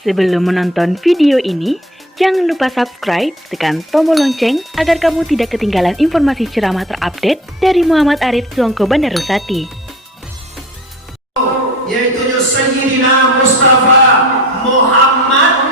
Sebelum menonton video ini, jangan lupa subscribe, tekan tombol lonceng agar kamu tidak ketinggalan informasi ceramah terupdate dari Muhammad Arif Suongko Bandar Rusati. Yaitu Sayyidina Mustafa Muhammad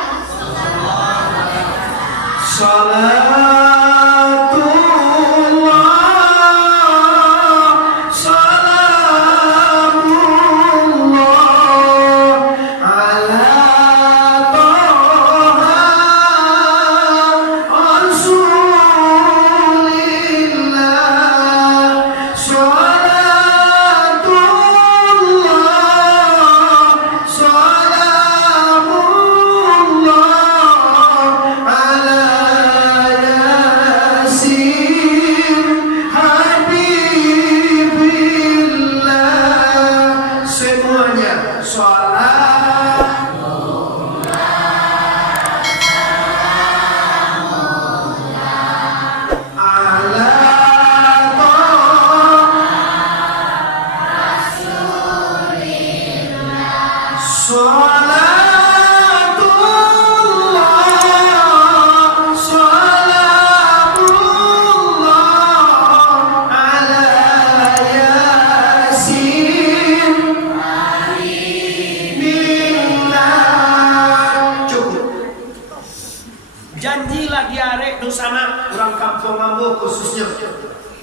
janjilah diarek dosana orang kampung Ambo khususnya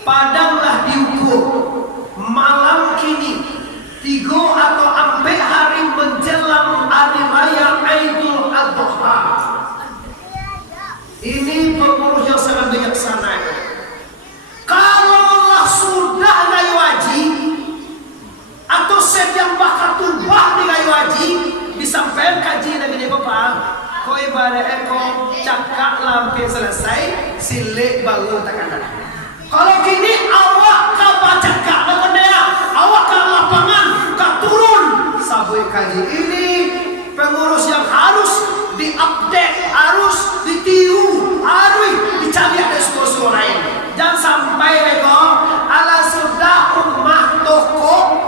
padanglah diukur malam kini 3 atau sampai hari menjelang hari raya Idul Adha. Ini pengurus yang sangat bijaksana. Kalaulah sudah gayu haji atau sedang bakal tumbah di gayu haji disampaikan kaji dari dia bapak kau ibarat eko cakap lampi selesai silik baru takkan. Kalau kini awak kau cakap apa dia awak ke lapangan kau turun sabui kaji ini pengurus yang harus diupdate harus ditiu harus dicari ada semua lain jangan sampai eko ala sudah rumah toko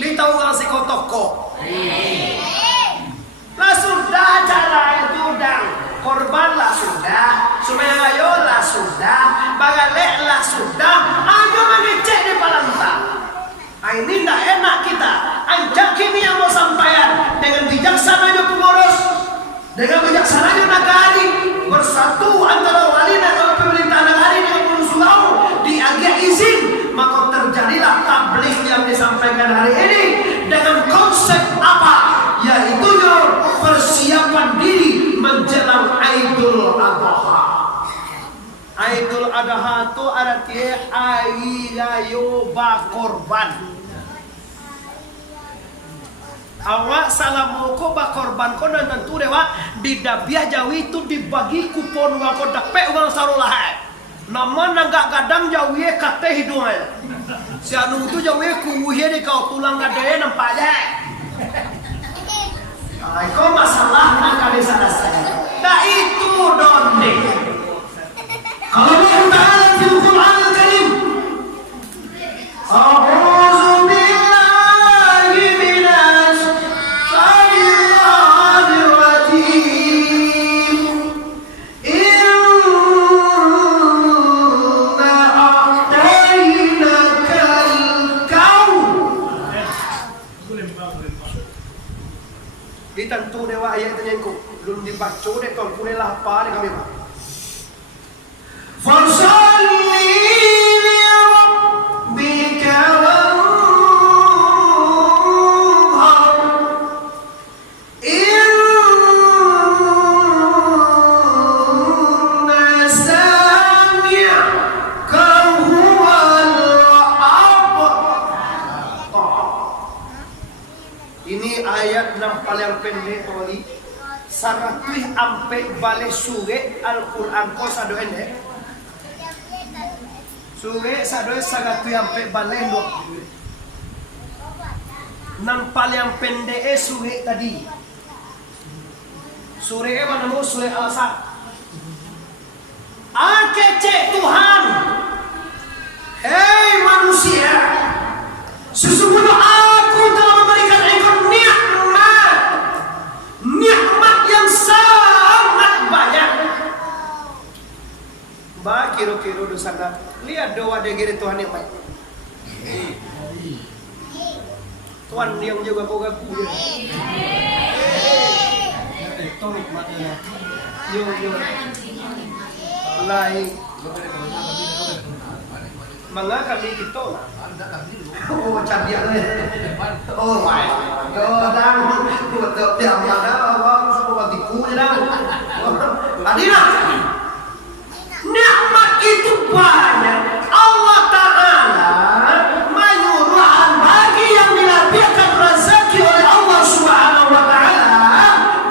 li tahu nggak sih kau toko lah sudah cara itu dan korban lah sudah supaya ayo lah sudah bagalek lah sudah ayo mengecek di palanta. Ini tidak enak kita anjak kini yang mau sampaikan dengan bijaksananya pengurus dengan bijaksananya nagari bersatu antara wali dan pemerintah nagari dengan pengurus lau diagih izin maka terjadilah tabligh yang disampaikan hari ini dengan konsep apa yaitu persiapan diri menjelang Idul Adha. Idul Adha itu artinya hari raya bakorban. Awak salam moko bakorban ko dan tentu dewa di dabiah jawi itu dibagi kupon uang ko dapet uang sarulah. Nama nanggak kadang jawi kate hidungnya. Si anu itu jawi kuuhnya di kau tulang gadanya nampaknya. Kau masalah nak kali salah saya. Dah itu donde. Kalau Allah Taala di Al-Quran Al-Karim. A'udzu billahi minasy syaithanir rajim. Inna a'tainakal kautsar. Tentu dewa ayat itu belum dibaca deh kalau boleh lah apa deh kami. Fasalli li rabbika wanhar inna sami'aka huwal abtar. Ini ayat 6 paling pendek wali. Saratih ampe balik surat Al-Quran ko sadoen deh. Surat sadoen saratih ampe balik dok. 6 paling pendek surat tadi. Surat mana mu surat Al-Asr. Kece Tuhan. Hei manusia, sesungguhnya aku telah memberikan engkau nikmat sana. Lihat doa dia gini Tuhan yang baik. Tuhan yang juga boga punya. Yo. Lain. Mga kami kita lah. Oh, cantik ni. Oh, my. Yo, dah. Buat tiap ada orang semua tipu je dah. Adina. Nikmat itu banyak. Allah Ta'ala menyuruh bagi yang dilapihkan rezeki oleh Allah Subhanahu wa Ta'ala,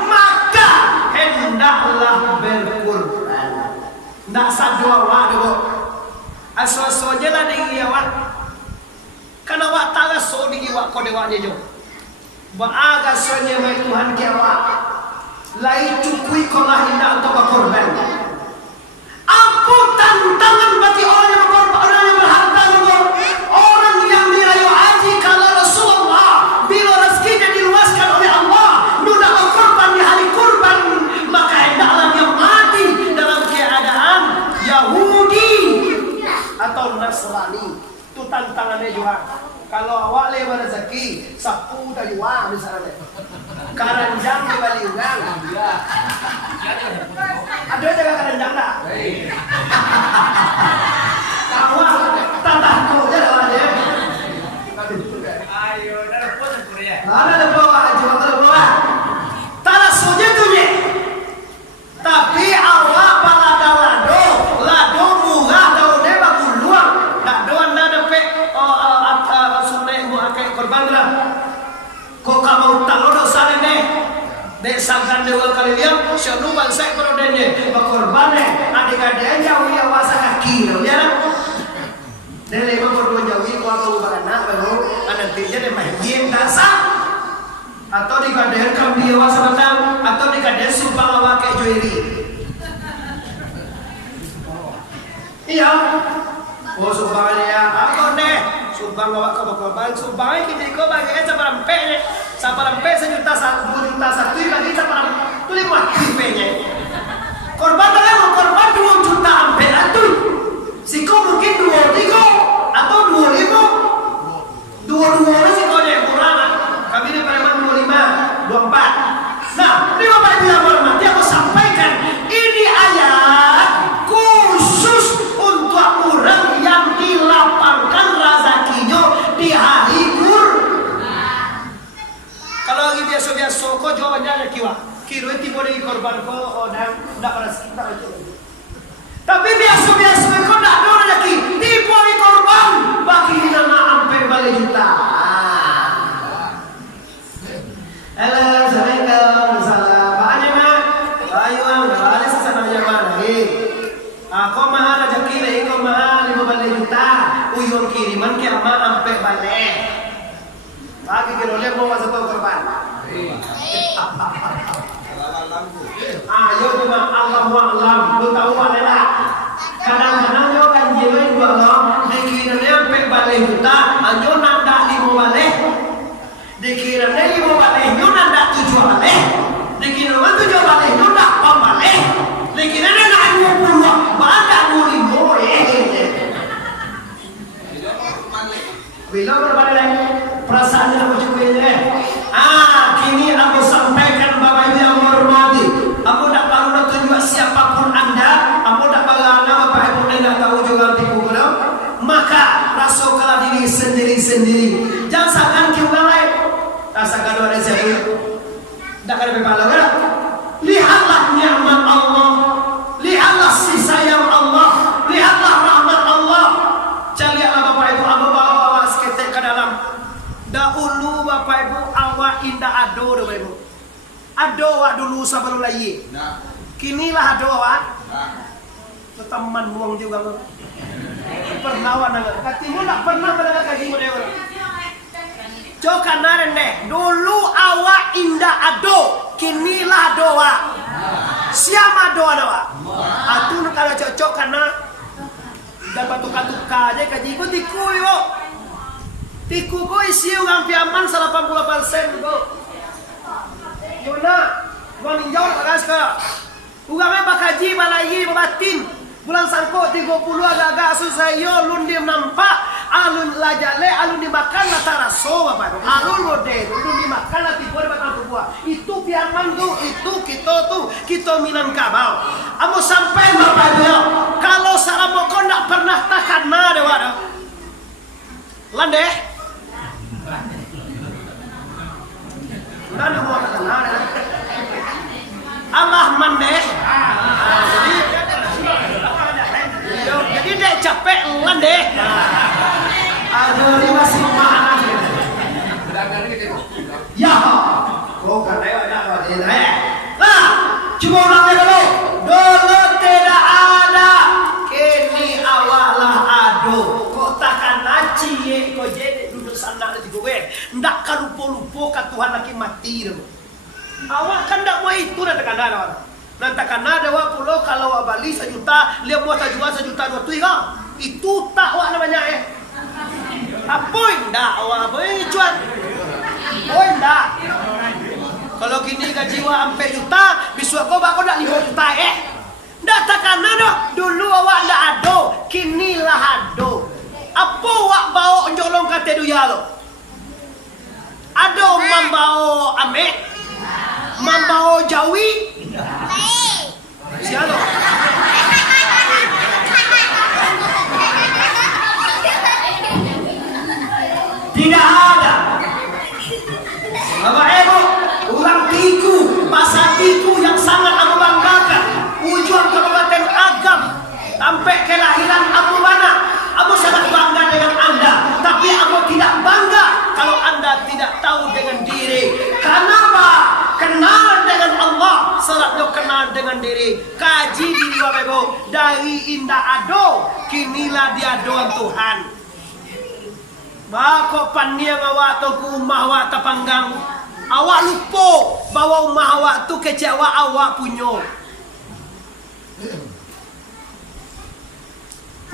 maka hendaklah berkurban. Ndak sadua wadu. Aswa-aswa je lah diri awak. Karena awak tak rasa diri awak kau dewa je. Baaga sonya mai Tuhan ke awak. Lai cukui kau lah hendak untuk berkorban. Apa tantangan bagi orang yang berkorban, orang yang berharta, orang yang dirayu haji kalau Rasulullah bila rezekinya diluaskan oleh Allah, hendak berkorban di hari kurban, maka hendaklah dia mati dalam keadaan Yahudi atau Nasrani. Itu tantangannya juga. Kalau awak lewat rezeki, sapu dari wah misalnya, karanjang di Baliungan. Ada jaga karanjang tak? Awak tataku je awaknya. Ayo, dah lepas aku ya. Ada lepas aja, ada lepas. Tak soje tu je. Tapi awak balado murah dah ne bagus luang. Tak doan dah dapat sunai buat akik korban lah. Kau kamu tak ada sana ne. Dek sangkan dewa kali liam, syanu bangsa perodennya, berkorban adik-adik jauh ya wasa kaki, ya. Dan lima berdua jauh kau tahu bagaimana baru, nantinya dia main dasar, atau dikadain kambing wasa batang, atau dikadain sumpah awak kayak joiri. Iya, oh sumpahnya ya, aku deh, sumpah awak kau berkorban, sumpahnya kita kau bagi seperempat ni. Saparampe sejuta satu lagi saparampe tu lima tipenya. Korban dalam korban 2 juta ampe atu. Siko mungkin 2 tiga atau 2 5. 2 siko dia kurang. Kami ni preman 25, 24. Nah, ini Bapak Ibu yang hormati, aku sampaikan ini ayat khusus untuk orang yang dilapangkan rezekinya di hari kalau lagi biasa-biasa, kau jawabannya kiwa. Kira itu boleh korban kau dan tidak pada sekitar itu. Tapi biasa-biasa kau tidak ada lagi. Tipu korban bagi nama ampe balik juta. Halo, assalamualaikum, salam. Banyak mak. Ayo ang balik sana zaman. Kau mahal rezeki lagi, kau mahal 5 balik juta. Uyung kiriman ke ama ampe balik. Bagi keroleh mau masuk ke korban. Ayo cuma Allah wa'alam. Lu tahu adalah kadang-kadang yo kan jiwa dua orang dikiranya sampai balik juta, anjo nanda 5 balik. Dikiranya 5 balik, nyo nanda 7 balik. Dikiranya 7 balik, nyo nanda 4 balik. Dikiranya nak 20, banda 25 Bila berbalik perasaan yang bersyukurnya. Kini aku sampaikan Bapak Ibu yang hormati. Aku tak perlu nak tunjuk siapapun anda. Aku tak perlu nama Bapak Ibu tidak tahu juga tipu guna. Maka rasakanlah diri sendiri-sendiri. Jangan sangkan kita lain. Tak sangkan ada siapa. Tak ada berpahala kan? Lihatlah nikmat Allah. Lihatlah si sayang Allah. Lihatlah rahmat Allah. Lihatlah Bapak Ibu, aku bawa seketek ke dalam. Dahulu Bapak Ibu awak indah ado Bapak Ibu. Ado awak dulu sebelum lagi. Kinilah ado awak. Teman buang juga kan. Pernah awak dengar. Katimu tak pernah mendengar kajimu dia orang. Coba naren deh. Dulu awak indah ado. Kinilah ado awak. Siapa ado awak? Atu kalau cocok karena dapat tukar-tukar aja kaji ku tiku yo. Tiku ko isiu ngampi aman 80% ko. Yuna, gua ninjau lagas ka. Ugamnya bakaji balai batin. Bulan sangko 30 agak-agak susah yo lun dia nampak alun lajale alun dimakan la taraso Bapak Ibu. Alun model lun dimakan la tiba batang buah. Itu piaman tuh, itu kita Minangkabau. Amo sampai Bapak Ibu kalau saramo kau ndak pernah takana dewa. Landeh. Ndak mau takana. Allah mandeh. Jadi dek capek landeh. Aduh ini masih mahal. Ya, kau kan ada. Nah, coba ulangnya dulu. Dulu tidak ada, kini awaklah ado. Kau takkan naci, kau jadi duduk sana di gue. Ndak kan lupa ke Tuhan lagi mati dulu. Awak kan ndak mau itu dah tekan ada. Nanti karena ada wa pulau kalau wa Bali 1 juta, dia buat jual 1 juta 2 tuh itu tak wa namanya Apa indah wa boleh cuan. Oh indah. Kalau kini gaji wa sampai juta, besok kau bakal dak 5 juta Ndak tak karena dah dulu awak ndak ado, kini lah ado. Apa wa bawa njolong kate duya lo? Ado mambao ame, mambao Jawi. Sialo. Tidak ada. Bapak Ibu, orang Tiku, pasar Tiku yang sangat aku banggakan. Ujung Kabupaten Agam sampai kelahiran Abu Mana. Aku sangat bangga dengan Anda, tapi aku tidak bangga kalau Anda tidak tahu dengan diri. Kenapa? Kenal dengan Allah, salatnya kenal dengan diri. Kaji diri Bapak Ibu, dari indah ado, kinilah dia doang Tuhan. Bako paniang awak tu rumah awak tapanggang. Awak lupa bahwa rumah awak tu kecewa awak punya.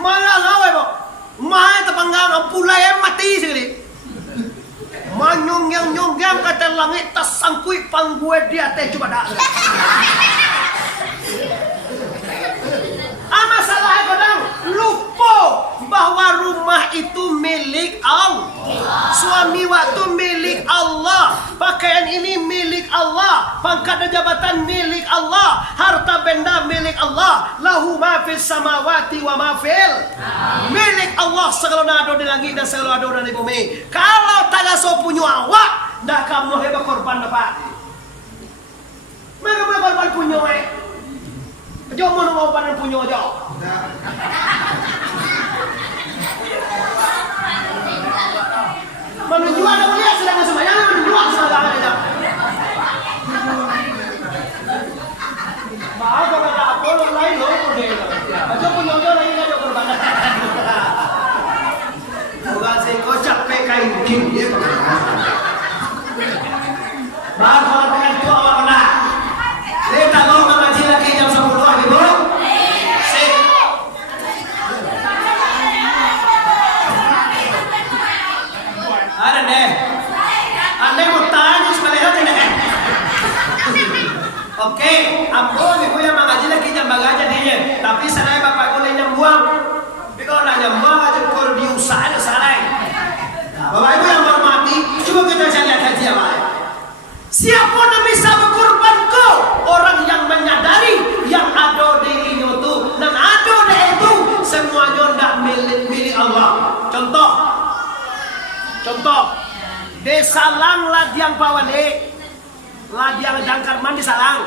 Malah awak Ibu, rumah tapanggang ampulai mati sekali. Manyong-nyong-nyong kata langit tas sangkui panggue dia teh coba dah. Masalahnya kadang lupa bahwa rumah itu milik Allah. Suami waktu milik Allah, pakaian ini milik Allah, pangkat dan jabatan milik Allah, harta benda milik Allah. Lahu ma fis samawati wa ma fil. Milik Allah segala nado di langit dan segala nado di bumi. Kalau tak so punya awak, dah kamu hebat korban apa? Mereka boleh korban punya jauh mana mau panen punya jauh. Menunjuk ada melihat sedangkan semuanya menunjuk sedangkan ada. Maaf kalau ada apa lain loh deh. Aja punya jauh lagi ada korban. Bukan saya kocak kain king dia. Maaf kalau dengan tua awak kena. Saya tak tahu mengaji lagi jam 10 Ibu. Ada deh. Anda mau tanya sebenarnya tidak? Oke, ampun Ibu yang mengaji lagi jam bagaja dia. Tapi sana Bapak Ibu lain yang buang. Tapi kalau nak nyambang aja kur diusah ada sarai. Bapak Ibu yang hormati, coba kita lihat haji apa. Siapa yang bisa berkorban kau? Orang yang menyadari yang ada dirinya itu dan ada di itu semuanya tidak milik Allah. Contoh, di Salang Ladiang Pawale, Ladiang Jangkarman di Salang.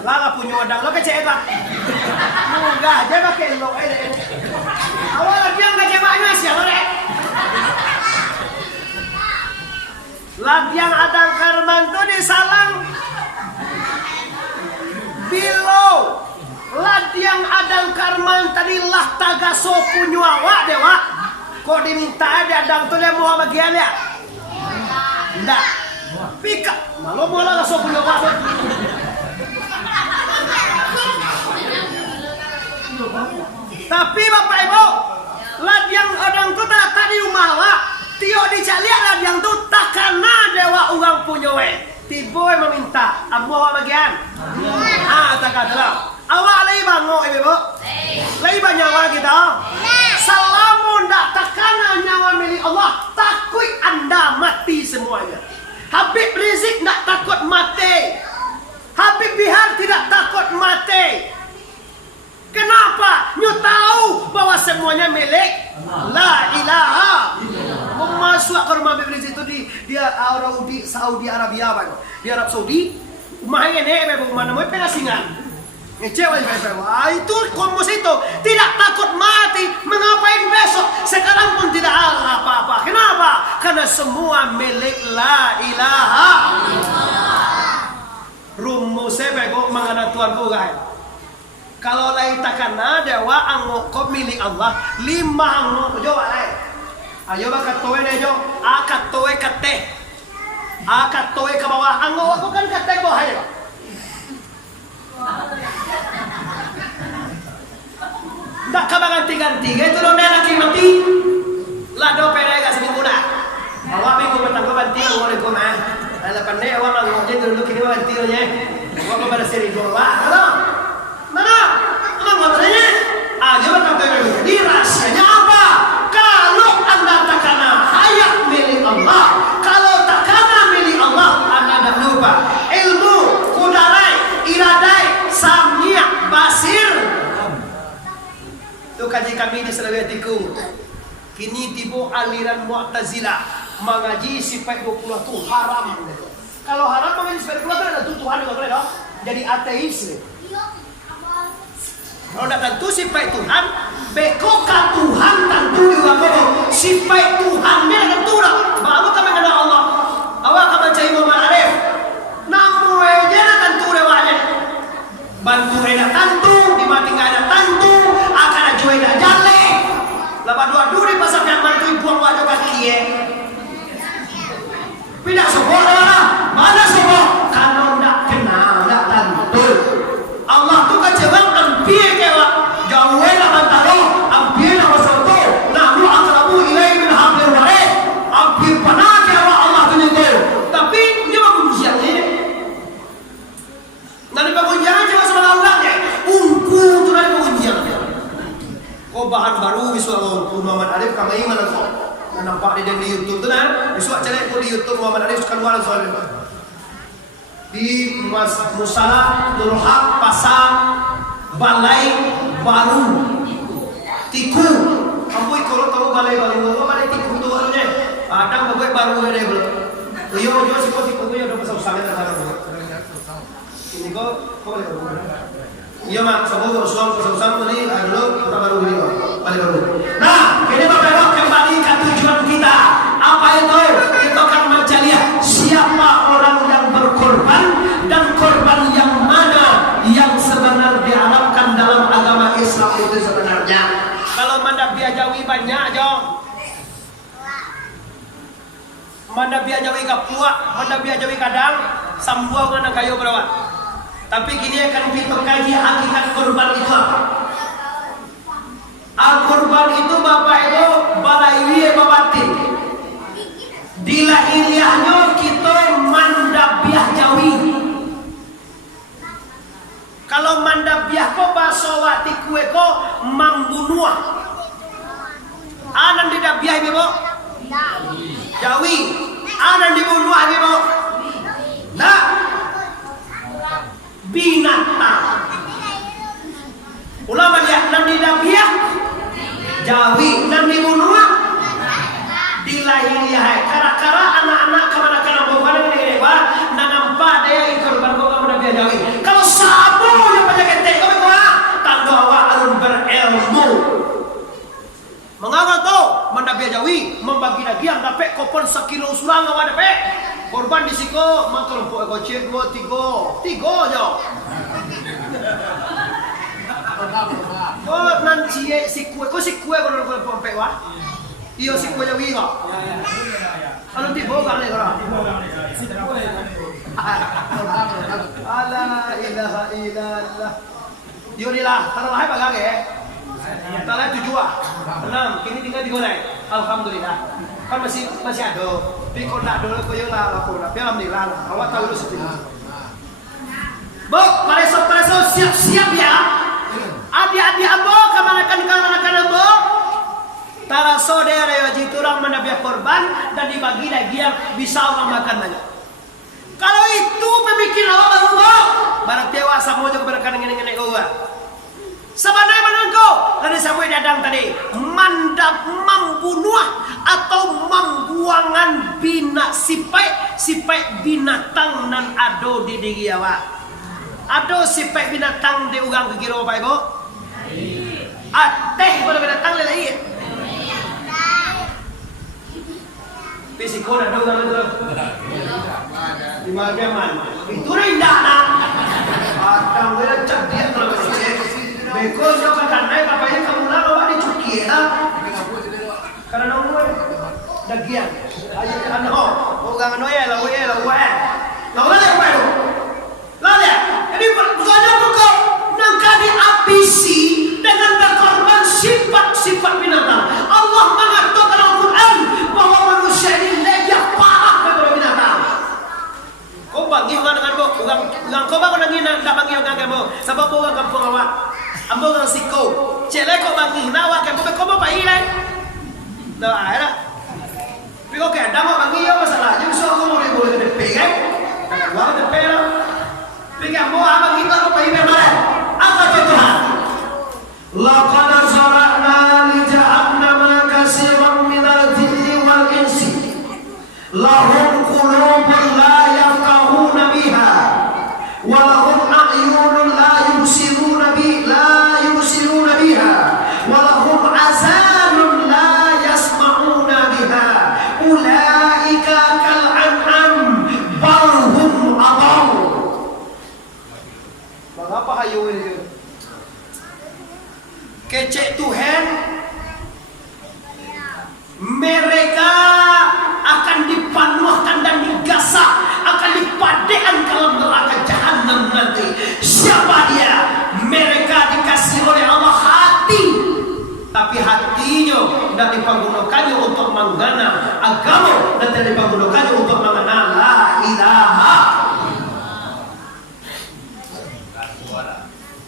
Lala punya wadang lo kecewa. Enggak, dia pakai lo awal Ladiang kecewanya siapa deh? Ladiang Adang Karman itu di Salang. Bilo Ladiang Adang Karman tadi lah tagaso punya awak dewa. Kok diminta dia Adang tu dia mau bagian ya? Ndak. Pika, malu mau lah so punya awak. Tapi Bapak Ibu, Ladiang Adang tu tadi rumah awak. Tio dicari Ladiang tu tak kena dewa orang punya we. Tiboy meminta, amo awak bagian. Takkan dalam. Awak lagi bangun ibu. Lagi banyak nyawa kita. Salamun tak takana nyawa milik Allah. Takut anda mati semuanya. Habib Rizik tak takut mati. Habib Bihar tidak takut mati. Kenapa? Nyu tahu bahwa semuanya milik La ilaha. Masuk ke rumah Habib Rizik itu di orang di Saudi Arabia bang. Di Arab Saudi. Main bang mana mau pengasingan. Ngecewa itu komus itu tidak takut mati. Mengapain besok? Sekarang pun tidak apa-apa. Kenapa? Karena semua milik La ilaha. Rumusnya bego mengana Tuhan bukan. Kalau lain takana dewa angok kau milik Allah 5 angok jo alai. Ayo bakat towe nejo, akat towe kate, akat towe ke bawah angok aku kan kate bawah aja. Tak kabangan ganti itu lo laki mati. Lado perega seminggu dah. Awak minggu petang kau banti boleh kau mah. Ada pandai awak ngomong je dulu kini banti lo nya. Awak pada seri kau wah. Mana? Abang bertanya. Ayo berkata jadi rahasianya apa? Kalau anda takana hayat milik Allah, kalau takana milik Allah, anda dah lupa ilmu, kudarai, iradai, samia, basir. Itu kaji kami di Sulawesi. Kini tiba aliran Mu'tazilah mengaji sifat 20 itu haram. Kalau haram mengaji sifat 20 itu ada Tuhan juga jadi ateis. Kalau tidak tentu sifat Tuhan, bekoka Tuhan tentu juga kau. Sifat Tuhannya tentu dah. Baru kami mengenal Allah. Awak akan mencari Muhammad Arif. Namun aja tentu lewatnya. Bantu ada tentu, dimati ada tentu, akan ada ada jale. Lepas dua di pasal yang bantu buang wajah kaki. Tidak semua lah. Mana semua? Kalau tidak kenal, tidak tentu. Allah tu kecewa hampir kewa jauh lah antara hampir lah masalah nah lu akrabu ilai min hablil warid hampir panah kewa Allah tu nyentuh tapi dia mengujian ni nanti pengujian cuma sama orangnya unku tu nanti pengujian kau bahan baru visual Muhammad Arif kami mana kau nampak dia di YouTube tu nah visual cari kau di YouTube Muhammad Arif keluar soal di Musala Nurul Haq Pasar Balai Baru Tiku kamu ikut tahu Balai Baru Balai Tiku tu barunya ada Balai Baru ada belum yo sih kau tiku yo udah pasal sangat ada ini kau boleh baru iya mak sebab usulan pasal ni ada kita baru ini Balai Baru nah ini bapak kembali ke tujuan kita apa itu kita akan mencari siapa orang yang berkorban dan korban yang mana yang sebenarnya diharapkan dalam agama Islam itu sebenarnya. Kalau mandap biajawi banyak jong. Mandap biajawi kapuak, mandap biajawi kadang sambuang anak kayu berawat. Tapi kini akan kita kaji hakikat korban itu apa? Al-korban itu bapak itu balaiwi babati. Di lahiriahnya kita mandap biajawi. Kalau mandabiah ko basowati kue ko membunuh. Anan tidak biah bebo. Jawi. Anan dibunuh bebo. Nah. Binatang. Ulama lihat nan tidak biah. Jawi nan dibunuh. Dilahiriah. Kara-kara anak-anak kemana-kemana bukan ini bah. Nampak dia ikut berkorban mandabiah Jawi. Kalau sabu yang banyak ketek kau berkuah tanda awak alun berilmu mengapa tu mandabiah Jawi membagi daging dapat kopon 1 kilo surang awak dapat korban di siko makan pok gocek 2 3 je oh nanti si kue kau nak pompe wah iyo si kue Jawi kau kalau tiba kan ni kau ala ilaha illallah yurilah taruh hai bagai taruh 7 6 kini tinggal digoreng alhamdulillah Kan masih ada. Tapi kalau nak ada kau yang lah aku. Tapi alhamdulillah lah. Awak tahu dulu sendiri. Bu, pareso siap-siap ya. Adik-adik ambo, kemanakan ambo. Tara saudara ya jiturang menabia korban dan dibagi lagi yang bisa orang makan banyak. Kalau itu pemikiran awak baru barang dewasa mau juga berkan ngene-ngene gua. Sebenarnya menengko tadi sampai dadang tadi mandap membunuh atau membuangan sipai binatang nan ado di diri awak. Ado sipai binatang di ugang kekiro Pak Ibu? Ateh pada binatang lelai. Pisiko na daw naman ito. Di Margaman. Ito na indah na. At ang wala cagdiyan na naman siya. Because yung katanay, papayin ka mula na wali chuki. Karena nung mo dagyan. Ayun ka ano. Huwag ano yan. Lawa. Lalu ini persoalan buka nangkani ambisi dengan berkorban sifat-sifat binatang. Allah mengatakan dalam Al-Quran bahwa manusia ini lebih parah daripada binatang. Kau bagi orang dengan bo, ugang kau bangun lagi nak bagi orang kamu. Sebab orang kampung awak, ambo orang siko. Cele kau bagi nawa kamu kau mau bayi leh. Dah ada. Tapi kau kena mau bagi ya masalah. Jadi so kau boleh pegang. Kalau orang pegang. Pikir mau abang kita apa ini mana? Apa Tuhan? Laqad zara'na li jahannama katsiran minal jinni wal insi lahum qulubun la yafqahuna biha wa lahum a'yunun la yubsiruna biha wa lahum azanun la yasma'una biha ulaika kal an'am bal hum adall. Apa hayu ini? Kecek Tuhan, mereka akan dipanuhkan dan digasak, akan dipadekan ke dalam neraka jahanam nanti. Siapa dia? Mereka dikasih oleh Allah hati, tapi hatinya tidak dipergunakannya untuk menggana agama dan tidak dipergunakannya untuk mengenal la ilaha.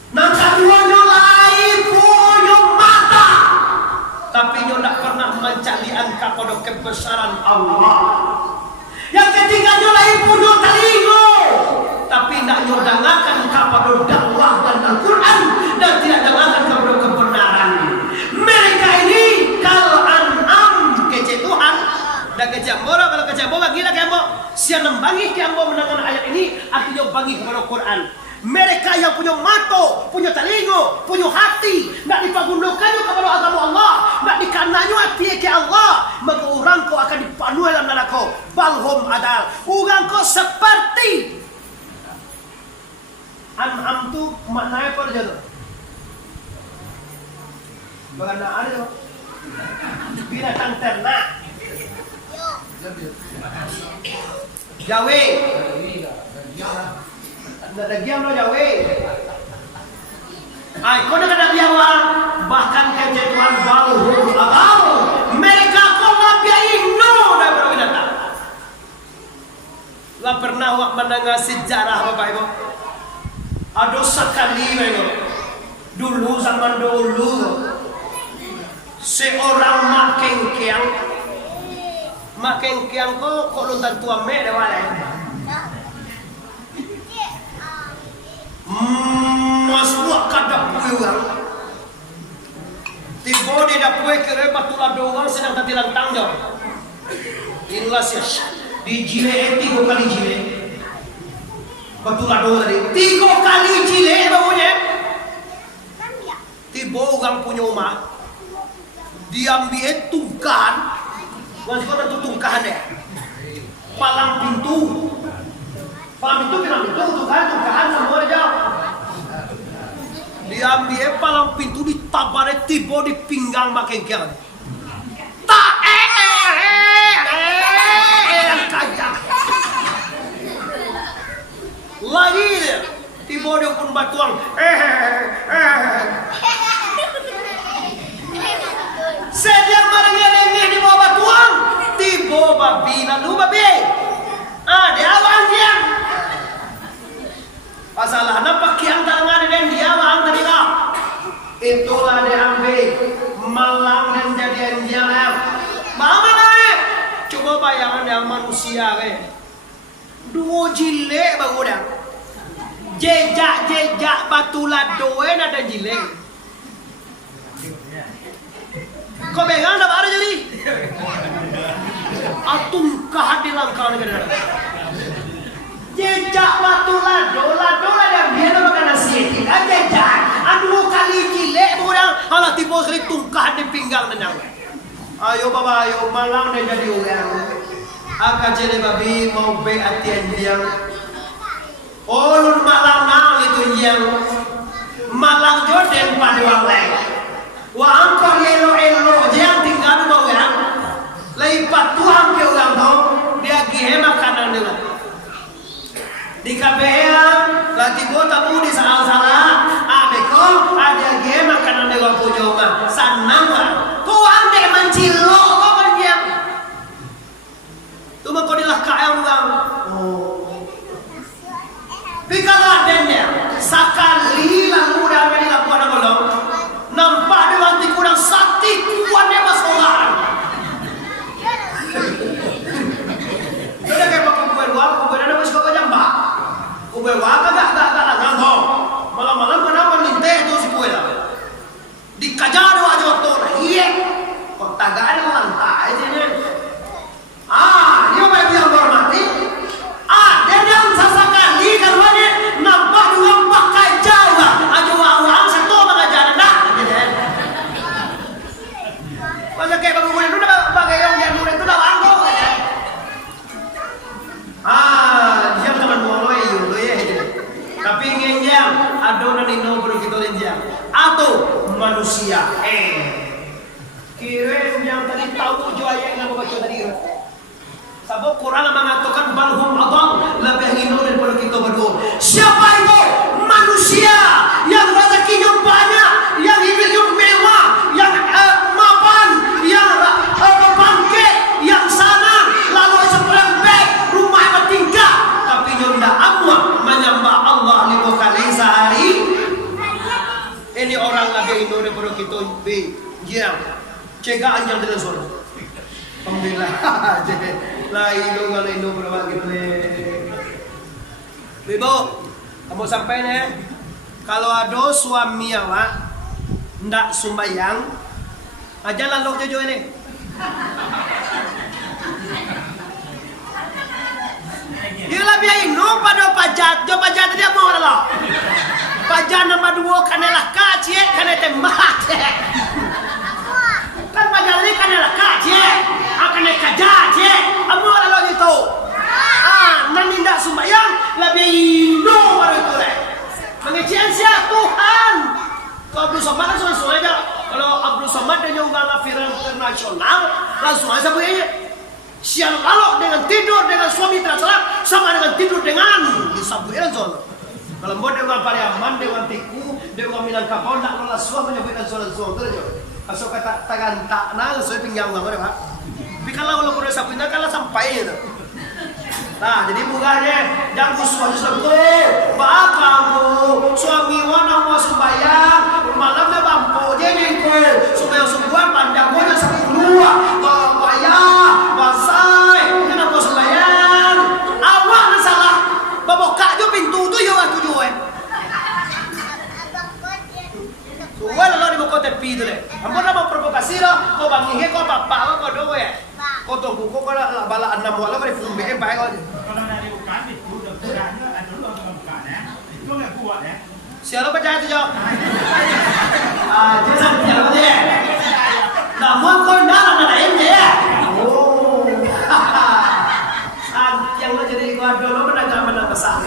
Nah keduanya lain punya mata, tapi nyo tidak pernah mencari angka pada kebesaran Allah. Yang ketiganya lain punya telinga, tapi tidak nyo dengarkan kepada dakwah dan Al-Quran dan tidak dengarkan kepada kebenaran. Mereka ini kal an'am kece Tuhan dan kece ambora. Kalau kece ambora gila kece ambora siapa nembangi kece ambora mendengar ayat ini artinya bangi kepada Quran. Mereka yang punya mata, punya telinga, punya hati, nak dipergunakannya kepada agama Allah, nak dikananya hati ke Allah, maka orang kau akan dipanuhi dalam neraka. Balhum adal, orang kau seperti an'am tu maknanya apa aja tu? Bagaimana ada tu? Binatang ternak. Jawe. Dagiam lo Jawa. Kau nak ada biawa bahkan kejetuan balhum abal. Mereka kau ngabiain no daripada binatang. Lah pernah awak mendengar sejarah Bapak Ibu? Ada sekali Ibu. Dulu zaman dulu seorang makengkiang kok lontan tua me dewala. Masuk kada pulang. Tiba di dapur kira batulah doang sedang tadi lantang jauh. Inilah sih di jile 3 kali jile. Batulah doang tadi 3 kali jile baunya. Tiba orang punya rumah diambil tungkahan. Masih ada tungkahan deh. Palang pintu. Palang pintu tungkahan semua aja. Diambil palang pintu ditabare tiba di pinggang makengkiang. Tak kajak. Lagi dia tiba dia pun batuang. Sediak marengnya di bawah batuang. babi lalu babi. Dia awang dia. Masalah nampak yang tangan dan dia awang tadi kau. Itulah dia ambil malang dan jadian dia lah. Mama ni, coba bayangan yang manusia ke. Dua jilek baru dah. Jejak batu ladoen ada jilek. Kau pegang dah baru jadi. Atungkah di langkah negara. Jejak batu lado ada dia nak makan nasi. Jejak. Dua kali jilek orang. Alah tiba sekali tungkah di pinggang nenang. Ayo baba ayo malang dia jadi orang. Akan jadi babi mau be atian dia. Ulun malang nang itu yang malang joden pada orang lain. Wah angkor elo jangan tinggal di bawah orang. Lepas Tuhan ke orang tu dia gihe makanan dia. Di KPM lati tamu di salah beko ada gihe makanan dia punya rumah. Sanang lah. Tuhan dia mencilo kau dia. Tu mah kau dilakak yang orang. Pikalah dennya sakali lalu dah beri lapuan golong. Nampak dia nanti kurang sakti kuatnya masalah. Sudah kayak pakai kuburan ada masih kau jambak. Kuburan agak ngangong. Malam-malam kenapa ninte itu si kue lah. Dikajar wajah tuh. Iya. Kok tagak ada lantai aja ni. Dia apa yang hormati? Dia yang sasakali kalau dia nampak dua pakai jauh. Aja orang satu mengajar nak. Masa kayak bangun itu dah pakai yang murid itu dah angkau aja. Dia teman molo ya. Tapi ngenjang adonan ino baru kita lenjang. Atau manusia. Kira yang tadi tahu jo ayat yang baca tadi. Sebab Quran mengatakan balhum adall lebih hino daripada kita berdua. Siapa itu? Manusia yang rezekinya banyak, yang hidupnya mewah, yang mapan, yang bangkit, yang sana lalu sebelah baik rumah bertingkah, tapi nyonda amwah menyembah Allah 5 kali sehari. Ini orang lebih hino daripada kita. Diam. Cegah anjang dengan suara. Alhamdulillah. La ilaha illallah gitu deh. Ibu, kamu sampai nih. Kalau ada suami awak ndak sembahyang, aja lalu jojo ini. Dia lebih ino pada pajat, jo pajat dia mau lah. Pajat nombor 2 kanelah kacie, kane tembak. Kan pajat ini kanelah kacie, akan kajaje. Amo lalu itu. Nani ndak sembahyang lebih ino pada itu deh. Mengecian siapa Tuhan? Kalau Abdul Somad kan langsung aja. Kalau Abdul Somad dia nyunggah film internasional, langsung aja bunyinya. Siang lalu dengan tidur dengan suami tersalah sama dengan tidur dengan disabuin soal. Kalau mau dengan Pariaman, dengan Tiku, dengan Minangkabau, nak lola suami menyebutkan soal terus. Asal kata tangan tak nang, saya pinggang nggak ada pak. Tapi kalau kuda sapunya kalau sampai itu. Nah, jadi bukannya jangan suami bah kamu suami wana mau sembahyang malamnya bampu dia ngikut supaya sembuhan panjang punya sampai keluar bayar basai ini nak mau sembahyang awak nak salah baboka jo pintu tu yo aku jual suwe lalu di bawah tepi tu deh ampun nama provokasi lah kau bangi kau bapak kau doa ya kau tunggu kau kalau bala 6 wala kau di film BM baik kau kalau dari bukan itu udah berani ada lu orang bukan ya itu nggak kuat ya siapa percaya tu jo jangan percaya tu ya namun kau nak lain ya yang lo jadi kau dulu menang besar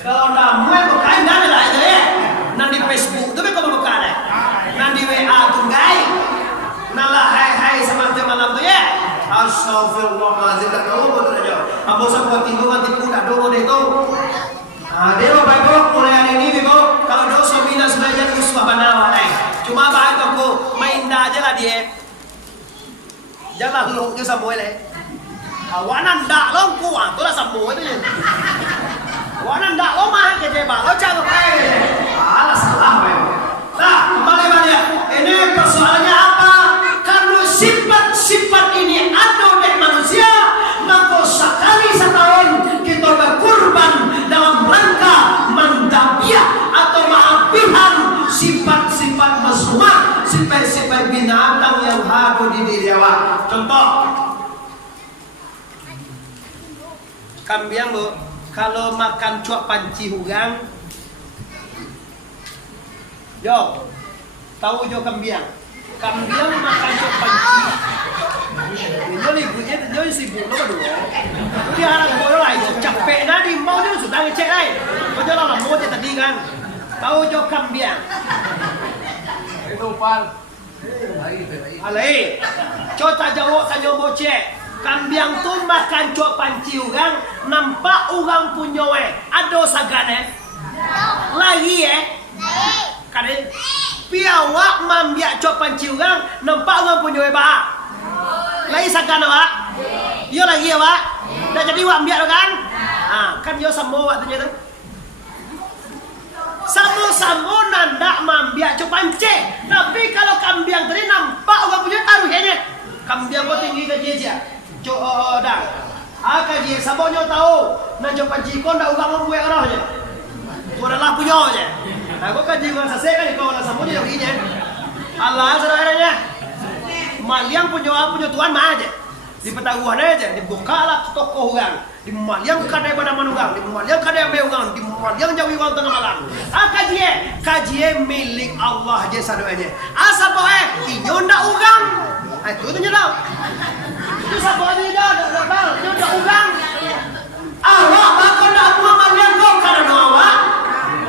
kalau namun kau kain dah ada aja ya nanti Facebook tu kau bukan ya nanti WA tunggai nalah hai semangat malam tu ya astagfirullahaladzim tak tahu betul aja apa sahabat tinggal tipu tak tahu deh tu dia bapak ibu mulai hari ini ibu kalau dosa minus belajar uswah banawa cuma baik aku main dah aja lah dia Jangan lu như sầm muối này. Wanan dak lo kuat tu lah sầm muối tu je. Wanan dak lo mah ke je ba lo cang apa ke. Alah salah memang. Nah, kembali balik. Ini persoalannya apa? Kalau sifat-sifat ini ada di manusia, maka sekali setahun kita berkurban dalam rangka mendabiah atau mengapihan sifat-sifat mesumah, sifat-sifat binatang yang ada di diri awak. Contoh, kambing bu, kalau makan cuak panci hugang, yo, tahu jo kambing makan cuak panci. Dia libunya dia sibuk lo berdua. Dia harap bodoh lah, capek nadi mau dia sudah ngecek lah. Kau jangan lama dia tadi kan. Tahu jo kambing. Alai, coba jawab tanya bocek. Kambing tu makan cuak panci ugang, nampak ugang punya ada sagane. Lagi kadang piawak mambiak cuak panci ugang, nampak ugang punya bah. Lagi sagane wak. Yo lagi ya wak. Dah jadi wak ambiak kan? Kan yo sambo wak tu je tu. Sambo nandak mambiak cuak panci. Tapi kalau kambing tadi nampak ugang punya taruh ini. Kambing kau tinggi gaji aja. Dah. Kaji sabonyo tahu. Nak cuak panci kau ndak ugang membuat orang je. Tu adalah punya je. Kau kaji ugang sasek kan kau lah sambo dia begini. Allah saudaranya. Maliang punya tuan mah aja. Di petaguan aja, dibukalah toko ugang. Di maliang kadai pada manugang, di maliang kadai meugang, di maliang jawi uang tengah malam. Kaji milik Allah je sadoanya. Asa boe, inyo ndak ugang. Itu tu nyedap. Itu sabonya dah ndak ugang. Allah bakal ndak buang maliang kau karena awak.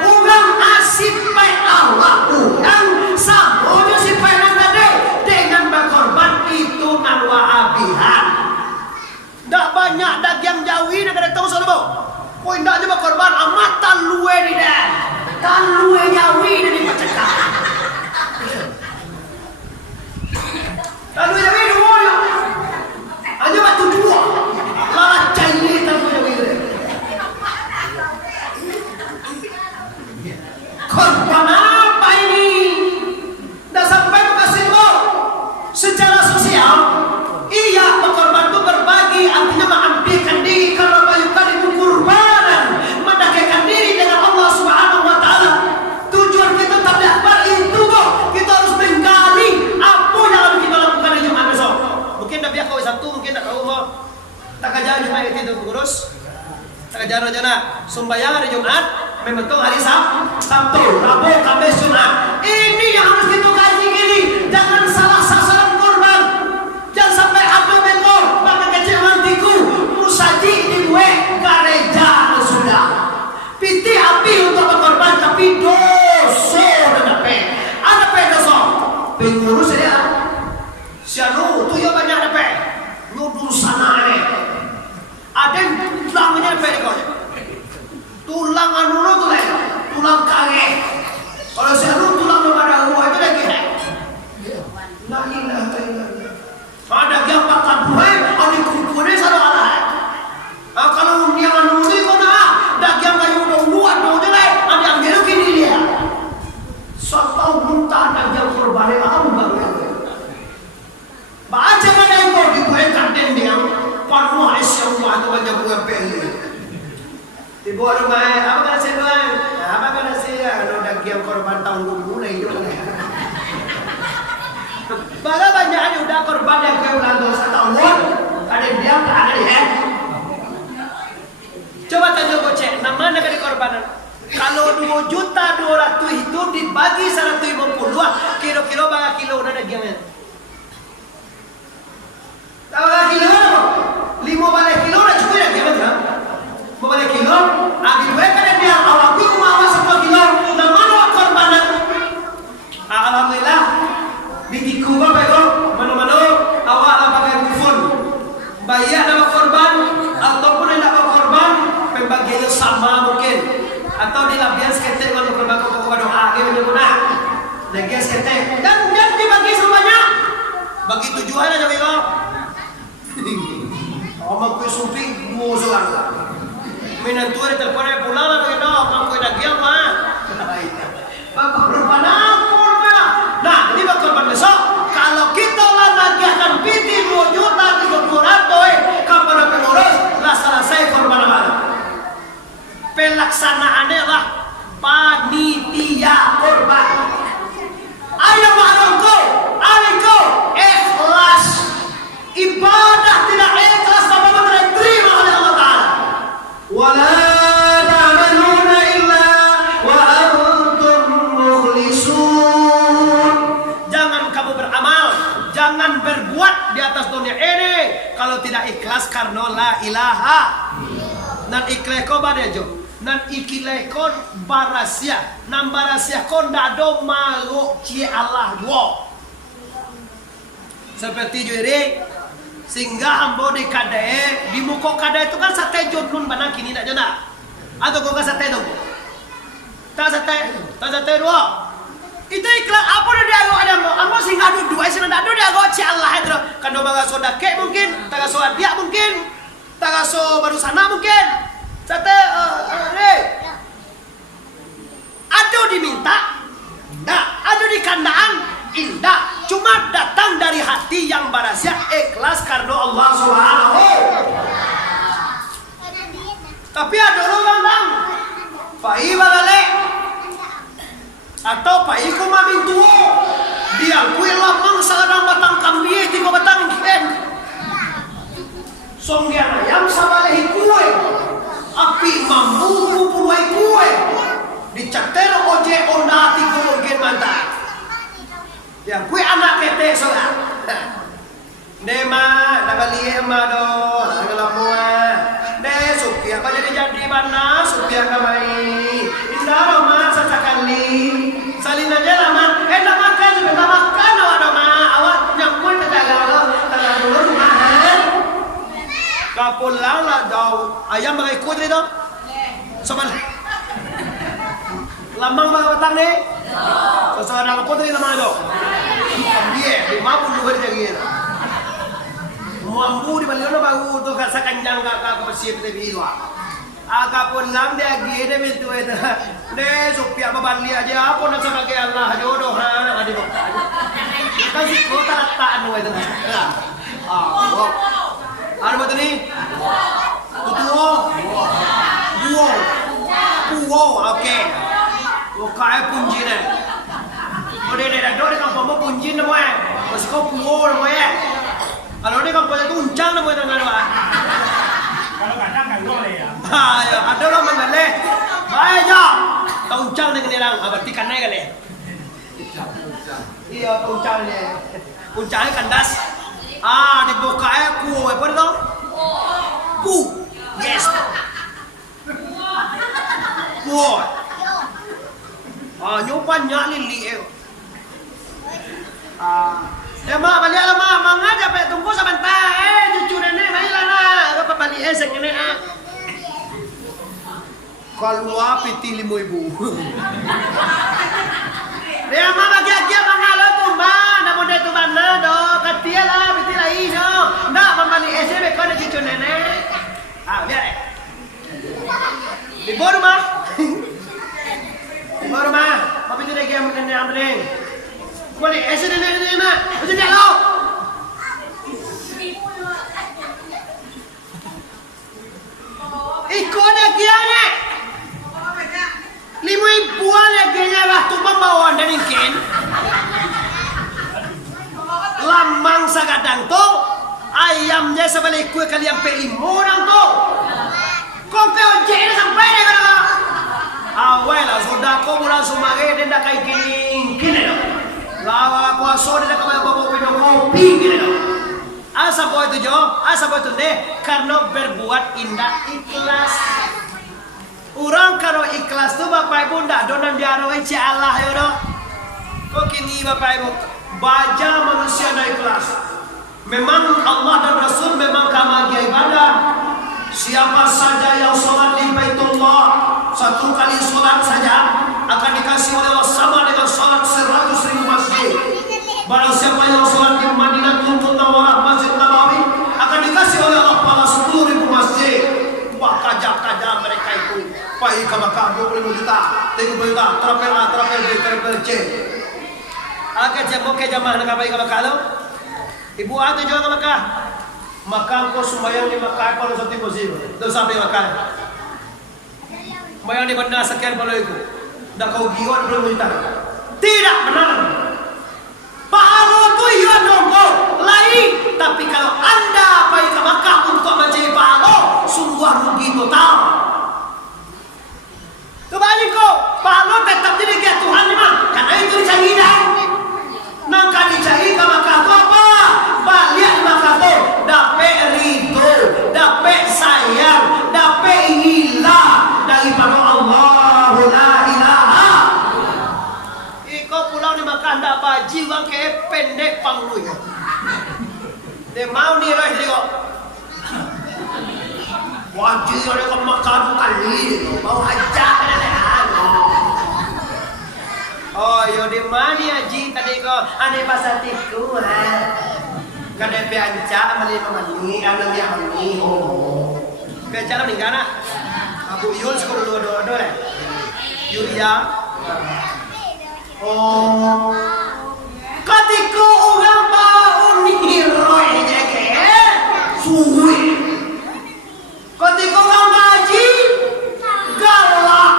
Ugang asip baik Allah ugang sabonya sipai nang gade dengan berkorban itu nanwa abihan. Ndak banyak daging jawi nak ada tahu saudara. Kau ndak je berkorban amat talue ni dah. Talue jawi ni pecah. Talue jawi dua ya. Hanya batu dua. Malah cair talue jawi. Korban apa ini? Dah sampai kasih kau secara sosial. Iya, berkorban itu berbagi, artinya mengambilkan diri karena bayukan itu kurbanan, mendekatkan diri dengan Allah Subhanahu Wa Taala. Tujuan kita tabligh akbar itu kok kita harus menggali apa yang harus kita lakukan di Jumat besok. Mungkin dah biar kau satu, mungkin tak kau mau tak kerja Jumat itu pengurus, tak kerja rencana sembahyang hari Jumat, memang hari Sabtu, Rabu, Kamis, Jumat. Ini yang harus kita kaji gini, jangan salah sasaran korban. Jangan sampai ada bekor, maka kecil mantiku, musaji dibuat gereja sudah. Piti api untuk berkorban, tapi dosa dan apa? Ada dosa. Pengurus dia, siapa tu yang banyak apa? Nuduh sana ada yang tulangnya apa kau? Tulang anu tu lah, tulang kaki. Kalau siapa tulang pada gua itu lagi. La ilaha illallah. Ada yang bakal buai, ada kumpulnya satu alat. Kalau dia menuri kau nak, dah yang kayu buat dong je lah. Ada yang dia kini dia. Satu muntah dah yang korban yang apa baru. Baca mana yang kau dibuai kantin dia, panuh Aisyah tu banyak buat beli. Dibuat rumah, apa kena seduan? Apa kena saya? Kalau dah yang korban tahun dulu lah itu kan. Bagaimana banyak ada udah korban yang kau ulang dosa tahun, ada dia tak ada dia. Coba tanya bocek, nama nak ada korbanan? Kalau 2.200.000 itu dibagi 150, kilo-kilo berapa kilo udah dagingnya? Tahu berapa kilo? 5 balik kilo udah cukup dagingnya kan? 5 balik kilo, ambil mereka dan dia awak itu mau 10 kilo, nama nak korbanan? Alhamdulillah. Bitiku kau bego, mana-mana awak lah pakai kufun. Bayar nama korban ataupun tidak korban, pembagiannya sama mungkin. Atau di labian seketek kalau korban kau doa dia menyebutnya. Lagian seketek dan dibagi semuanya. Bagi tujuan aja bego. mampu sumping musuhan lah. Minantu ada teleponnya pulang lah begitu, mampu dah giam mah. Bapak berpanampur mah. Nah, ini bakal besok. Kalau kita lah bagian piti 2 juta 300 kepada pengurus, lah selesai korban mana? Pelaksanaannya lah panitia korban. Ayo maklumku, aliko ikhlas. Ibadah tidak ikhlas tanpa diterima oleh Allah Ta'ala. Wala ta'maluna illa wa antum mukhlisun. Jangan kamu beramal, jangan berbuat di atas dunia ini kalau tidak ikhlas karena la ilaha. Nan ikhlas kau badejo. Nan ikilekon barasia, nan barasia kon dado mago cie Allah wo. Seperti juri, sehingga ambo di kade, di muko kade itu kan sate jodlun banang kini nak jona. Atau kau sate dong? Tak sate dua. Itu ikhlas apa dia go ada ambo sehingga dua sih nak dua dia go cie Allah itu. Kando baga soda kek mungkin, taga soda dia mungkin, taga so baru sana mungkin. Sate, aduh diminta, nah, aduh dikandaan, indah. Cuma datang dari hati yang barasia ikhlas karena Allah Subhanahu. Tapi ada orang bang, pai balale, atau pai kumabing tuo, dia kui lamang saladang batang kambie tiga batang ken, songgian ayam sabalehi kue. Api mampu puluai kue dicater oje onda hati mungkin mantap. Yang kue anak kete soalnya. Dema nabali ema do nagalamua. De supia apa jadi mana supia kamai. Indah roma sasakali. Salin aja lama. Makan juga makan awak doma. Awak nyamuk terjaga dulu rumahan. Kapulang lah daw ayam bagai ikut itu, sobat. Lambang bagai batang ni, seseorang ikut itu mana do? Dia 50 hari jadi. Mampu di balik mana baru tu kasa kanjang kakak bersih TV itu. Agak pulang dia gini itu itu. Deh supaya babali aja apa nak sebagai Allah jodoh ha adik. Kasih kota letak itu. Ano ba ito ni? Tutuo? Puwo. Okay. O kaya punjin eh. O de doon kang pamo punjin na mo eh. Mas ko puwo na mo eh. Ano de kang pala tuncang na mo ito nga ba? Kalau kadang kan boleh ya. Ayo, ada orang mengalih. Baik jo. Tuncang na kanilang. Berarti kanay kali. Iya, tuncang ni. Tuncangnya kandas. Di bukanya ku, apa itu? Ku, yes. Ku. Nyupannya lili. Ma, balik lah ma, mangga capek tunggu sebentar. Cucu nenek baiklah lah. Apa balik esek nenek ah. Kalau piti 5,000. Dia ma bagi aja mangga pun ma, namun dia tu mana do, katia lah, piti lah iso. Ndak membalik esek bekon ada cucu nenek. Lihat. Di bawah rumah. Di bawah rumah. Apa itu dia game nenek amring? Boleh esek nenek mah. Macam dia lo. Ikut dia kianya. 5,000 lagi nya waktu pembawaan dan ikin. Lambang sagadang tu ayamnya sebalik kue kalian pelimo orang tu. Kau ojek sampai ni kan? Awal lah sudah kau bulan sumage dia dah kayak gini dah. Lawa kuasa dia dah kau bawa minum kopi gini dah. Asa boy tu jo, asa boy tu deh karena berbuat indah ikhlas. Orang kalau ikhlas tu bapak ibu ndak donang diaro insya Allah ya doh. Kok kini bapak ibu baca manusia dah ikhlas. Memang Allah dan Rasul memang kamagia ibadah. Siapa saja yang sholat di Baitullah 1 kali sholat saja akan dikasih oleh Allah sama dengan sholat 100.000 masjid. Barang siapa yang sholat di Madinatul Munawwarah Masjid Nabawi akan dikasih oleh Allah pahala 10 Pai ke Makkah 25 juta, 30 juta, travel A, travel B, travel C. Agak jam ke jamaah nak pai ke Makkah lo. Ibu atu juga ke Makkah. Makkah ko sembahyang di Makkah kalau satu musim. Dah sampai Makkah. Sembahyang di bandar sekian kalau itu. Dah kau giwan 20 juta. Tidak benar. Pahala itu ya nongko lain. Tapi kalau anda pergi ke Makkah untuk mencari pahala, sungguh rugi total. Kembali kau, pahala tetap jadi ke Tuhan memang. Karena itu dicari dah. Nangka dicari ke Makkah itu apa? Balik Makkah itu dapat ridho, dapat sayang, dapat hilang daripada Allah la ilaha. Kau pulang di Makkah ndak baji wang ke pendek panglui. Dia mau ni roh dia kok. Wajib dia kau Makkah kali mau hajat kan. Oh, yo di mana haji tadi kau ane pasal tiku ha. Kadang bianca mali pemani, anu dia mani. Oh. Bianca ni kana. Abu Yul sekolah dua le. Yulia. Oh, ketika orang bau ni roy je ke, suwi. Ketika orang haji, galak.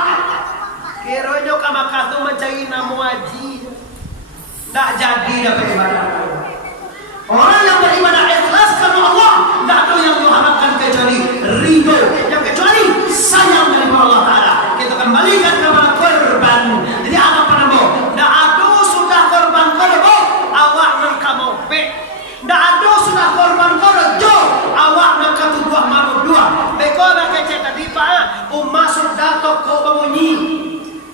Kironya Makkah tu mencari nama haji, tak jadi dapat ibadah. Orang yang beribadah ikhlas karena Allah, tak ada yang mengharapkan kecuali ridho, yang kecuali sayang dari Allah Taala. Kita kembalikan kepada korban. Jadi apa padamu? Dah ada sudah korban korbo, awak nak kamu pe. Dah ada sudah korban korjo, awak nak ketubuh malu dua. Beko nak kecek tadi pak, umat sudah toko berbunyi.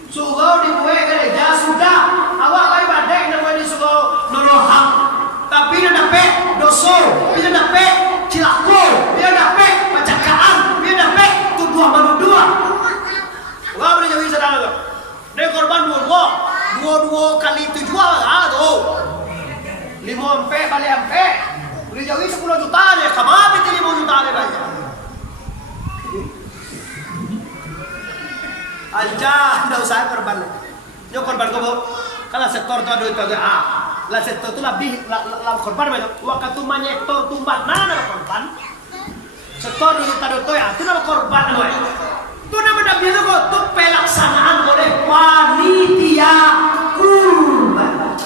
Surau dibuat gereja sudah, awak baik badai nak buat di surau nolohang. Tapi dia dapat dosa, dia dapat cilako, dia dapat percakapan, dia dapat tubuh malu dua. Awak boleh jadi sedang tu. Dia korban dua kali tujuan lah tu. 5 ampe balik ampe. Boleh jadi 10 juta dia. Kamar itu 5 juta dia bayar. Aja, dah usah korban. Yo korban kau. Kalau sektor tu ada itu aja. Lah sektor tu lebih lah korban banyak. Waktu manyektor tumbat mana korban? Sektor itu tadi tu ya. Itu nama korban tu. Itu nama dah biasa kau. Tu pelaksanaan oleh panitia kurban.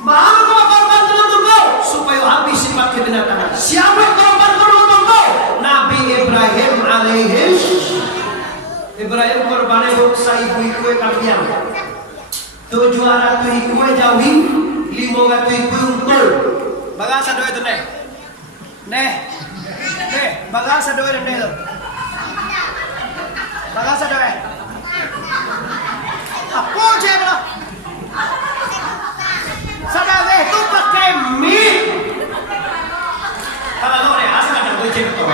Baru kau korban tunggu supaya habis sifat kebinatangan. Siapa korban tunggu? Nabi Ibrahim alaihi. Ibrahim korban itu saibu ikue kambing. 700 ikue jawi, 500 ikue untul. Bagasa doa itu neh, bagasa doa itu neh. Bagasa doa. Apa je bro? Saudara itu pakai mie. Kalau lo deh, asal ada gue cek tu.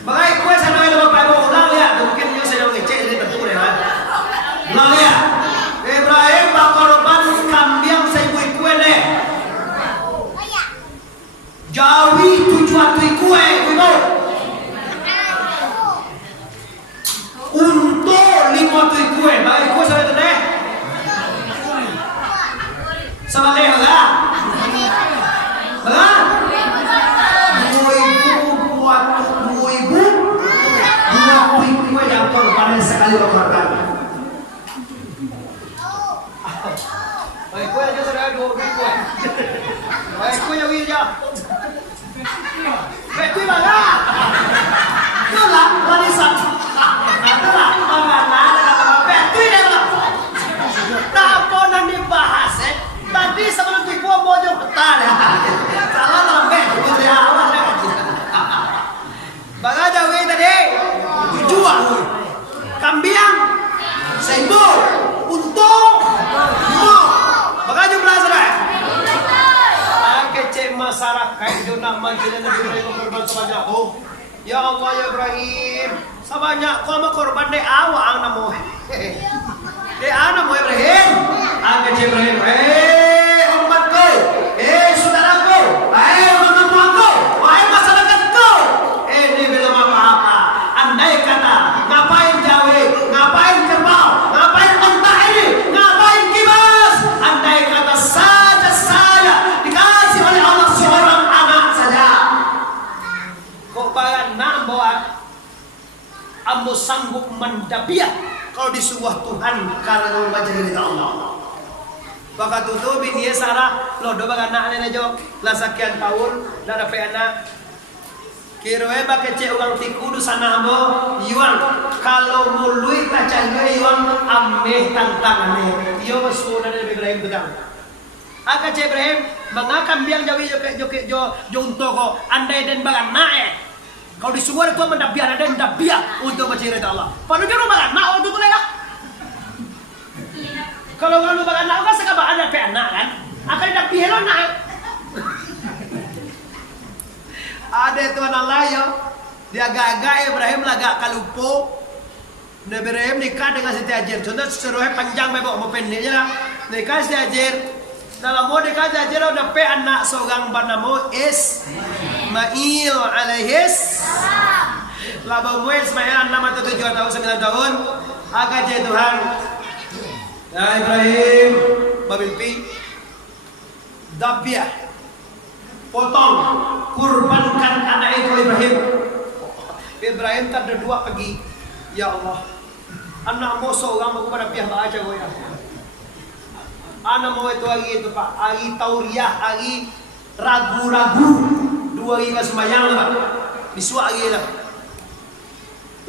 Bagai kue sana itu bapak ibu ulang lihat, mungkin dia sedang ngecek dari bentuk deh kan. Ulang lihat. Ibrahim bakal kambing seibu kue deh. Jawi 700 kue itu. Untuk 50 kue, bagai kue sana itu deh. Sama deh lah. Bagai. Kue yang korban sekali korban. Baik kue aja sudah 2 kue. Baik kue yang ini aja. Betul mana? Itulah warisan. Itulah makanan. Betul ya lah. Tak apa nanti bahas. Tadi sebelum tipu bojong betal ya. Salah lambe. Betul ya awak nak. Bagai jawi tadi. Jual kambing, seibu, untung, mau, bagaimana jumlah saudara? Kecil masyarakat itu nak menjadi negeri korban sebanyak tu. Ya Allah ya Ibrahim, sebanyak kau mau korban deh awak namu, deh namu Ibrahim, kecil Ibrahim, umatku, saudaraku, orang tuaku, masyarakat. Ini belum apa-apa. Kau disuguh Tuhan kalau baca cerita Allah. Baka tutubin dia Sarah lo do baga anak nena jo la sekian tahun dah dapat anak. Kiroe baka cek orang tikudu sana mo yuang kalau mului kacangnya yuang ameh tantangane. Yo masuk dari Ibrahim pedang. Aka cek Ibrahim mengakam biang jawi jo untuk ko andai dan baga nae. Kau disuguh itu mendabiar ada mendabiar untuk baca cerita Allah. Padahal dia baga nae untuk tu lah. Kalau lu bagan anak kan sekaba ada pe anak kan, akan dah pihelo nak. Ada tuan Allah yo, dia agak Ibrahim laga kalupo. Ibrahim nikah dengan Siti Hajar. Contoh seruai panjang bebok mau pendek je lah. Nikah Siti Hajar. Dalam mau nikah Siti Hajar udah pe anak seorang bernama Ismail alaihis. Labau mu Ismail 6 atau 7 tahun 9 tahun. Agak je Tuhan. Ya Ibrahim, babimpi, dabiah, potong, kurbankan anak itu Ibrahim. Ibrahim tak ada dua pagi. Ya Allah, anak mau seorang mau pada pihak baca gue ya. Anak mau itu hari itu Pak, hari tauriah, hari ragu-ragu, 2 hari ke sembahyang lah, biswa hari lah.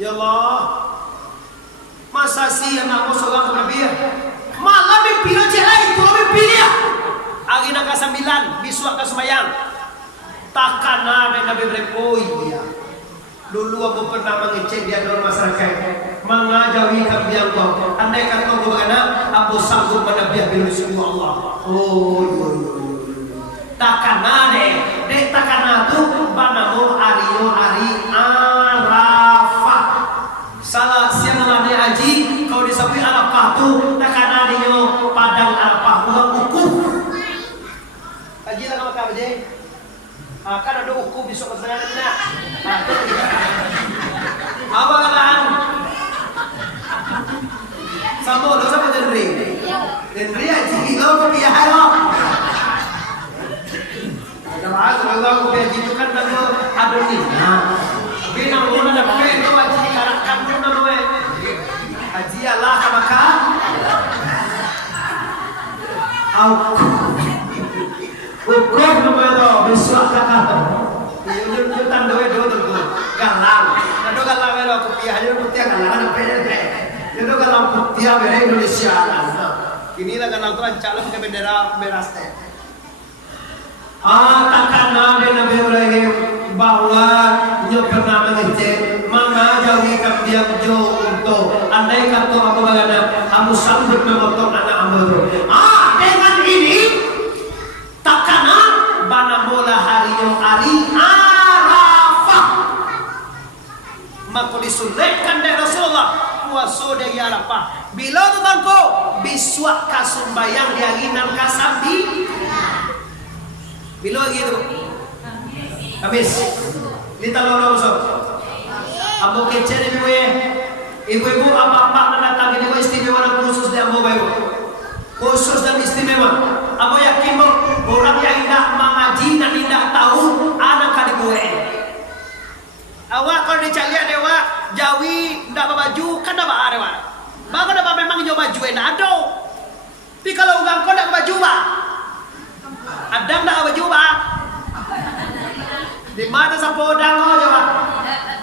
Ya Allah, masa sih anak mau seorang kepada pihak. Malah dipilih celai itu dipilih ya. Hari nak 9 biswa ke semayang. Takkan ada Nabi Ibrahim. Oh iya. Dulu aku pernah mengecek dia dalam masyarakat. Mengajawi kami kau. Andai kata kau bagaimana, aku sanggup menabiah bila semua Allah. Oh iya. Takkan ada. Dek takkan ada banamu Aryo Ari Arafah. Salah siang nanti haji kau disebut Arafah tu takkan padang Arafah bukan ukuf. Haji lah kamu kamu je. Kan ada ukuf besok ke sana tidak. Apa katakan? Sambo lo sama Denri. Denri haji lo kopi halo. Kalau kalau kopi haji itu kan lalu ada ni. Bina mana ada kopi itu haji karakter tu nama. Haji Allah kamaka. Ukur nama itu besok kakak. Itu tanda itu tu galang. Nado galang itu kopi aja kopi galang apa ni? Itu galang kopi apa Indonesia. Inilah galang tu calon ke bendera merah teh. Takkan ada Nabi Ibrahim bahwa dia pernah mengecek mana jauhi dia jauh untuk andai kata apa bagaimana kamu sanggup memotong anak kamu itu. Dengan ini takkan bana bola hari yang hari Arafah maka disunatkan dari Rasulullah puasa dari Arafah. Bila tu tanko biswa kasumbayang di hari nan kasambi. Bila gitu habis kita lorong so abo kecil ibu-ibu apa-apa datang ini istimewa dan khusus di abo ibu khusus dan istimewa. Abo yakin orang yang tidak mengaji dan tidak tahu anak kali gue awak kalau dicari dewa jawi tidak baju kan tidak ada dewa maka dapat memang jauh baju enak ada tapi kalau orang kau tidak baju bah ada ndak baju bah di mata sa podang ho jawa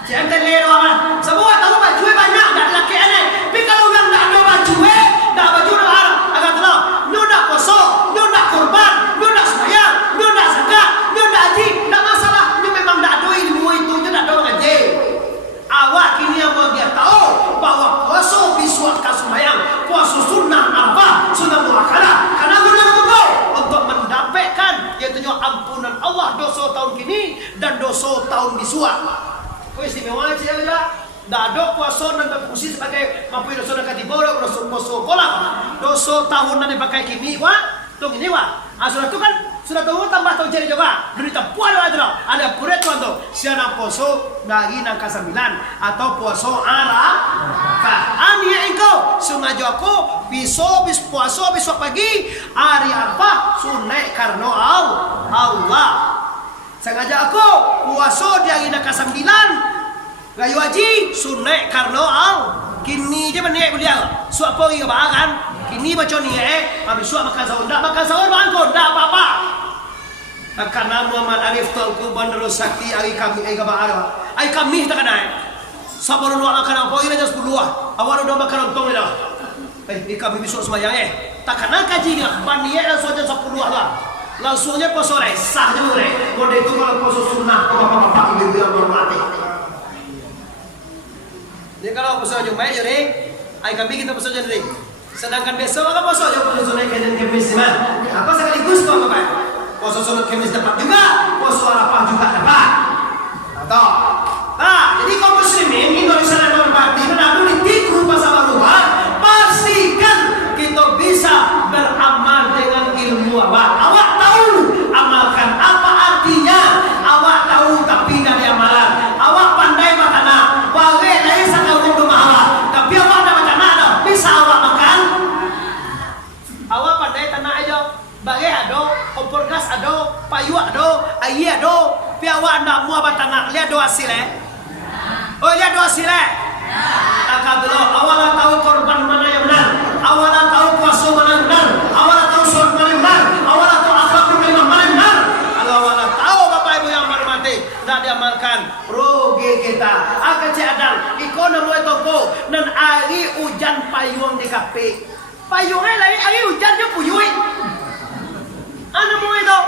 cente lero apa semua tahu baju banyak dan laki aneh tapi kalau yang ndak ada baju dah agak tahu nyoda poso nyoda kurban nyoda sembahyang nyoda zakat nyoda haji ndak masalah ini memang ndak ada ilmu itu ndak ada ngaji awak kini yang mau dia tahu bahwa puasa biswa kasumbayang puasa sunnah apa sunnah muakkadah karena untuk mendapatkan yaitu ampunan Allah dosa tahun kini dan dosa tahun biswa. Kau istimewa aja ya. Tidak ada puasa dan berfungsi sebagai mampu dosa dan katiboro dosa kolak. Dosa tahun dan dipakai kini wah, tong ini wah. Sudah tu kan sudah tahu tambah tahu jadi juga. Derita puan ada puret tuan tu. Siapa puasa dari nangka 9 atau puasa Arafah. Ani engkau sengaja aku bis puasa besok pagi hari Arafah sunai karena Allah. Sengaja aku puasa dari nangka 9 gayu haji sunai karena Kini je menek beliau. Suap pergi ke kan? Kini macam ni habis suap makan sahur bangko, tak apa-apa. Karena Muhammad Arif Tuanku Bandar Sakti hari kami ai kabar ai kami tak kena. Sabar lu akan apa ini aja 10 awal udah makan ontong dah. Ini kami besok semayang tak kena kaji dah. Bani langsung aja 10 lah. Langsungnya poso sah je boleh. Kode itu kalau poso sunnah bapak-bapak ibu yang bermati. Dia kalau poso aja main jadi ai kami kita poso jadi. Sedangkan besok akan poso aja poso naik ke Kemis mah. Apa sekaligus kau bapak? Poso sunat Kemis dapat juga, poso Arafah juga dapat. Atau, jadi kaum muslimin Indonesia dan Normanti menadu di tiku pasal Tuhan, pastikan kita bisa beramal dengan ilmu awak. Awak tahu amalkan apa artinya, awak tahu tapi tidak diamalan. Awak pandai matana, wae dari sakal kudu mahal, tapi awak ada matana ada, bisa awak makan. Awak pandai tanah aja. Bagai ada, kompor gas ada, payu ada, air ada, piawa anda mua batana, lihat doa sile. Oh lihat doa sile. Takkan dulu, awalnya tahu korban mana yang benar, awalnya tahu puasa mana yang benar, awalnya tahu sholat mana yang benar, awalnya tahu akhlak mana yang benar. Kalau awalnya tahu bapak ibu yang hormati, tidak diamalkan, rugi kita. Akan cadang, ikon mulai toko, dan hari hujan payung di kafe. Payungnya lagi, hari hujan dia puyui. Anda mau itu,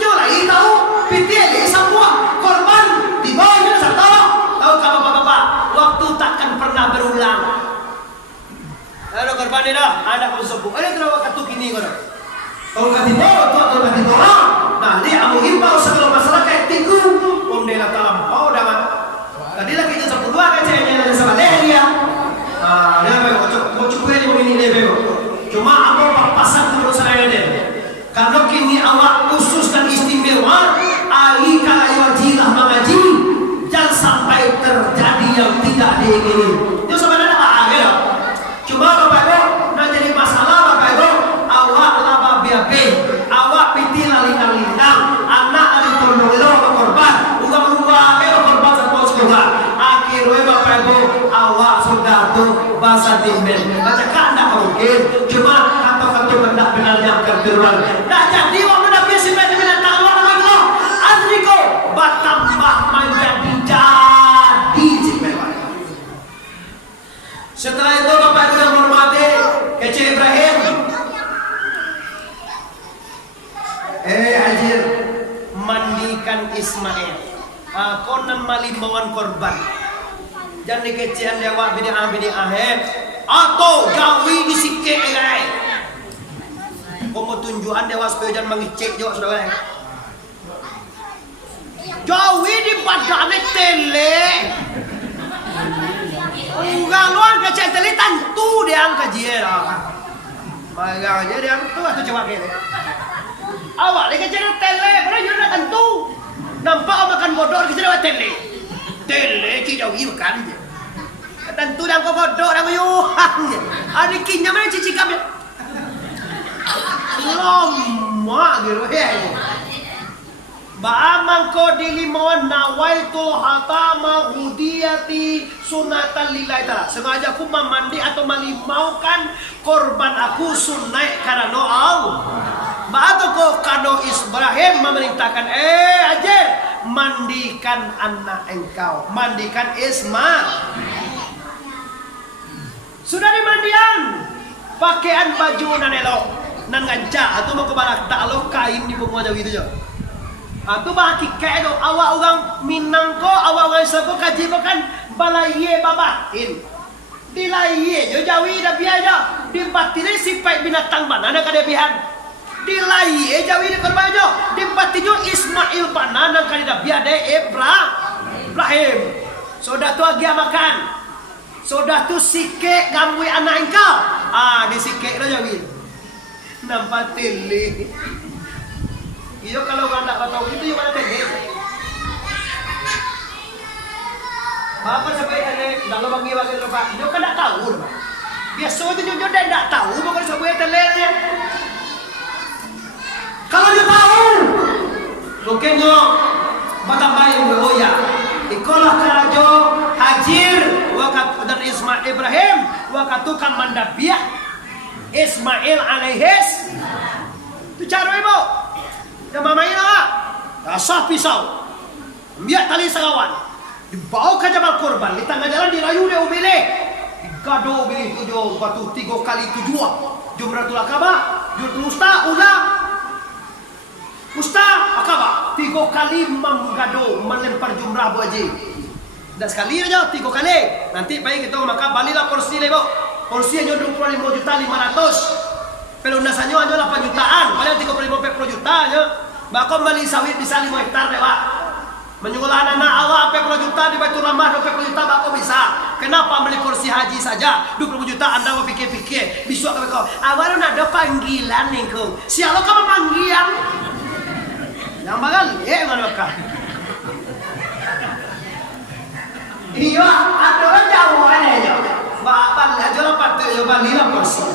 nyolai tahu, pitih semua korban di bawahnya satu. Tahu kamu bapak-bapak, waktu takkan pernah berulang. Lalu korban ini dah, ada konsumsi. Ada terawat katuk ini kau. Kau kati bawa tu atau kati orang. Nah, dia amu himbau segala masyarakat tiku, pondela talam. Dah mana? Tadi lagi itu 10 kecilnya dari sama dia. Dia mau cukup ini begini dia. Cuma aku pasang terus saya dia. Kalau kini awak khusus dan istimewa, ahli kalau wajilah mengaji, jangan sampai terjadi yang tidak diingini. Itu sebenarnya apa ya? Cuma bapak ibu, nak jadi masalah bapak ibu, awak laba biabe, awak piti lali-lintang, anak ali tondolo korban, uang-uang korban satu sekolah. Akhirnya bapak ibu, awak sudah tuh bahasa timbel, baca kan tak mungkin, cuma benar benar yang terkeruan. Dah jadi waktu Nabi Simai dengan tawar Allah, Azriko bertambah menjadi Simai. Setelah itu bapak ibu yang hormati, kecil Ibrahim. Ajir mandikan Ismail. Konan malimbawan korban. Jangan dikecian dewa bini-bini atau jawi disikik guys. Komo tunjuan dewa supaya jangan mengecek juga saudara. Jawi di badannya tele. Enggak luar kecek tele tentu dia angkat jera. Makanya dia tentu atau coba kene. Awak lagi kecek tele, pernah juga tentu. Nampak makan bodoh di sini tele. Tele kita jawi makan je. Tentu dan kau bodoh dan kau yuhan je. Adik kinya mana cici kami. Lama gitu ya. Ba'aman ko dilimon nawaitul hatama hudiyati sunatan lillahi ta'ala. Sengaja aku memandi atau melimaukan korban aku sunnah karena Allah. Ba'atu ko kado Ibrahim memerintahkan ajar mandikan anak engkau, mandikan Ismail. Sudah dimandian, pakaian baju nan elok. Nan ngajak atau mau ke balak tak lo kain di punggung jauh itu je. Atau baki kayak do awak orang Minang ko awak orang Sabah kaji kan balaiye babatin. Dilaiye jo jawi dah biar je. Di batin sipai binatang mana ada kadebihan. Dilaiye jawi di korban jo. Di batin jo Ismail mana ada kadebihan biar de Ibrahim. Sudah tu agi makan. Sudah tu sikek gamui anak engkau. Di sikek dah jawi. Nampak tele. Iyo kalau orang tak tahu itu yang mana tele. Bapak sampai tele, kalau bagi wakil lupa, iyo kan tak tahu. Biasa itu jujur dia tak tahu, bukan sampai tele nya. Kalau dia tahu, mungkin yo batambayin oh ya. Ikolah karajo hajir wakat dan Ismail Ibrahim waktu kan mandabiah Ismail alaihis. Itu cara ibu. Yang mamain apa? Asah pisau. Biar tali sagawan. Dibawa ke Jabal Kurban. Di tengah jalan dirayu dia ubile. Gado ubile tujuh batu 3 kali 7. Jumratul Akabah. Jumratul Usta ulang. Usta Akabah 3 kali menggado melempar jumrah wajib. Dan sekali aja 3 kali. Nanti baik kita maka balilah porsi ibu. Porsi hanya 25 juta 500. Pelunasannya hanya 8 jutaan. Padahal 35 juta aja. Bakal beli sawit bisa 5 hektar deh pak. Menyulah anak awak 40 juta di Baitur Rahmah 20 juta bakal bisa. Kenapa beli kursi haji saja 20 juta Anda mau pikir-pikir. Besok kau awal ada panggilan nih kau. Siapa kamu panggilan? Yang bakal mana kah? Iya, ada orang jawaban aja. Bapak aja lah patut ya balilah kursi.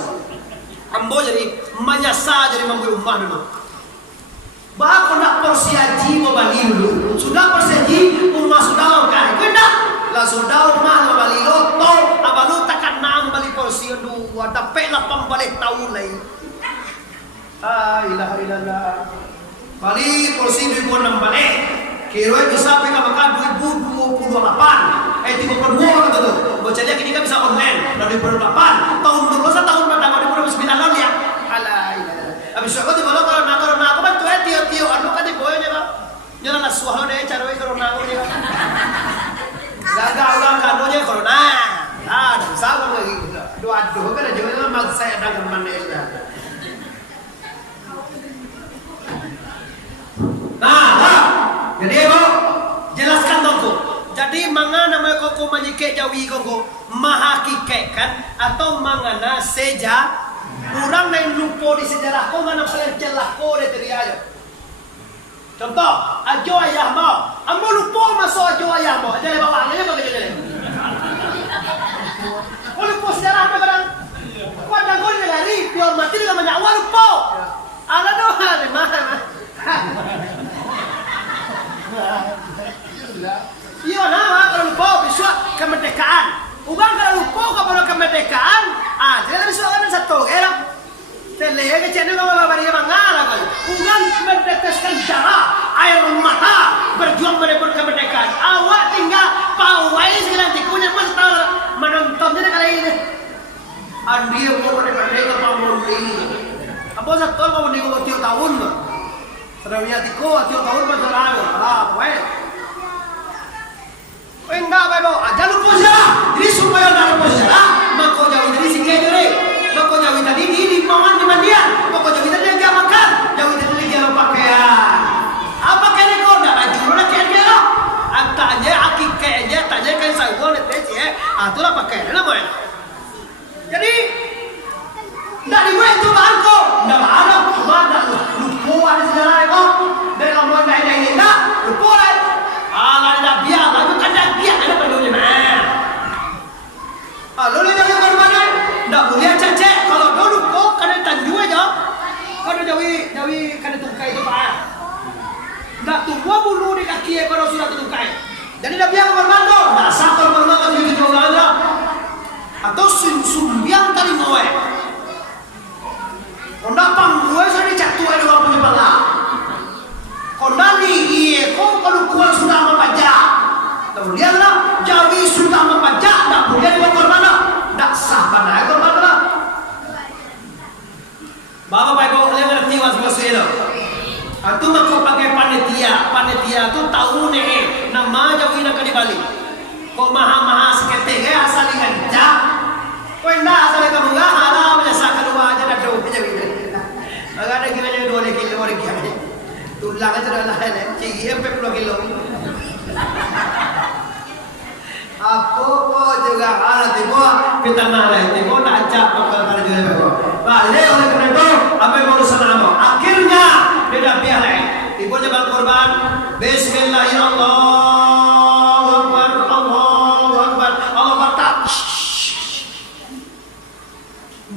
Ambo jadi menyasa jadi mampu rumah dulu. Bapak nak porsi haji mau balik dulu. Sudah porsi haji rumah sudah kan? Kendak lah sudah rumah mau balik loto. Abalu takkan nak balik porsi dulu. Ada pelak pembalik tahun lagi. Ilah ilallah. Balik porsi 2006 balik. Kira bisa PK makan 2028. 32 kata tu. Baca lihat ini kan bisa online. 2028 tahun berlosa tahun pertama 2009 lalu ya. Alah. Habis aku di bawah kalau aku bantu tio anu kan di bawahnya pak. Jangan nak suah deh cara corona aku ni. Gagal lah kanunya corona. Dan sama lagi. Aduh kan jangan maksa saya ada mana ya. Nah, jadi ibu jelaskan dongku. Jadi mangana nama koko majike jawi koko mahakike kan atau mangana seja orang lain lupa di sejarah kau mana paling jelas kau dari aja. Contoh, ajo ayah mau, ambo lupa masuk ajo ayah mau, aja bawa angin apa kerja dia? Kau lupa sejarah apa kadang? Kau ada kau ni lari, pion mati dengan banyak awal lupa. Alah doa ni mah. Iya nah kalau lupa besok kemerdekaan. Ubang kalau lupa kepada kemerdekaan, jadi besok kan satu era. Terlihat ke channel apa bari mangala kan. Ubang mendeteskan darah, air mata berjuang merebut kemerdekaan. Awak tinggal pawai segala tikunya pun tahu menontonnya kali ini. Andi mau merdeka bangun ini. Apa satu mau nego tiap tahun kan? Sebenarnya tiku tiap tahun berjalan. Wah, enggak bebo, jangan lupa sejarah. Jadi supaya enggak lupa sejarah, maka jauh dari si kejore, maka jauh tadi di mangan di mandian, maka jauh tadi dia makan, jauh tadi dia pakaian. Apa kene kau dah baju mana kene dia? Tanya akik aja, tanya kan saya gua lihat je, itulah pakaian lah boy. Jadi enggak dibuat itu bangko, enggak ada, cuma ada lupa ada sejarah itu. Dari kamu naik enggak, lupa lah. Alah dah biar, lalu kan dah biar ada perlunya mah. Lalu dia yang mana? Dah boleh cecek. Kalau dulu kau kena tanju aja. Kau dah jawi kena tungkai itu pak. Dah tunggu bulu di kaki kalau sudah tungkai. Jadi dah biar bermandu. Dah sakal bermandu jadi juga ada. Atau sumbiang kali moe. Onda panggue saya dicatu ada orang punya bala. Kondali iya, kau kalau kuat sudah membajak. Kemudian lah, jawi sudah membajak. Tak boleh dibawa mana? Tak sah pada ekor mana? Bapak ibu kalian ngerti was itu. Itu aku pakai panitia tu tahu nih nama jawi nak di Bali. Kau maha seketik asal dengan jah. Kau enggak asal kamu enggak haram menyesal kedua aja dah jauh jawi. Agak ada kira-kira 2 kilo orang kiai. Tulang aja dah lain cigi sampai 10 kilo. Aku kok juga ada tiba kita nalar tiba nak ajak bakal juga tiba. Balik oleh kerana itu apa yang urusan apa? Akhirnya dia dah biar lain. Tiba Jabal Kurban. Bismillahirrahmanirrahim. Allahu Akbar. Allah bertak.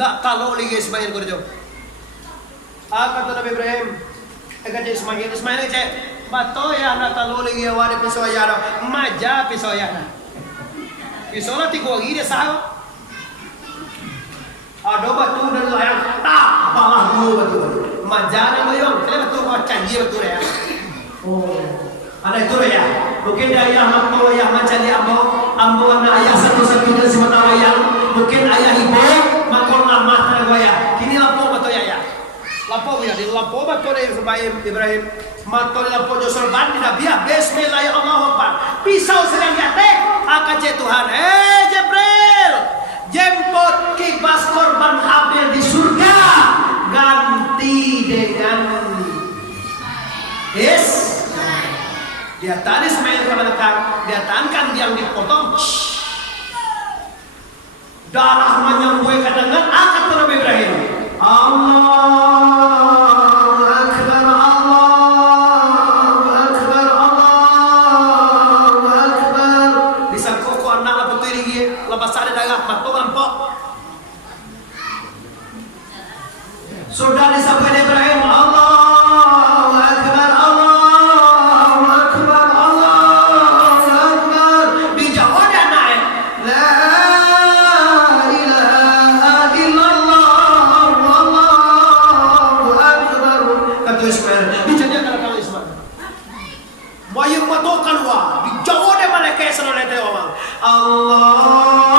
Tak kalau lagi Ismail kerja. Apa kata Nabi Ibrahim? Agak Ismail cek. Bato ya nak talu lagi awak pisau ya, maja pisau ya. Isola tiga lagi dia sahur. Ada batu dan layang tak balah dulu batu. Majana mayong, saya betul kau canggih betul ya. Oh, ada itu ya. Mungkin ayah mampu ayah mencari ambo anak ayah satu-satunya si mata wayang. Mungkin ayah ibu makon nama tanah wayang. Kini lampu betul ya. Lampu ya, di lampu betul ya Ibrahim. Matol lampu josol ban di nabiah. Bismillahirrahmanirrahim. Pisau sedang jatuh. Akaje Tuhan. Jibril. Jemput kibas korban Habil di surga, ganti dengan dia tadi Ismail kemenekan, dia tankan yang dipotong, darah menyambui kadangan akan Nabi Ibrahim. Allahu Akbar, Allahu Akbar, Allahu Akbar. Bisa koko anak lah betul ini, lepas ada darah matok lampok. Sudah disampaikan Ibrahim, Allahu Akbar, Allahu Akbar, Allahu Akbar. Dijawab dia naik, La ilaha illallah, Allahu Akbar. Kata Ismail, dijadikan kalau Ismail. Bayang matokan wah, dijawab dia mana kayak senoleh teh orang. Allahu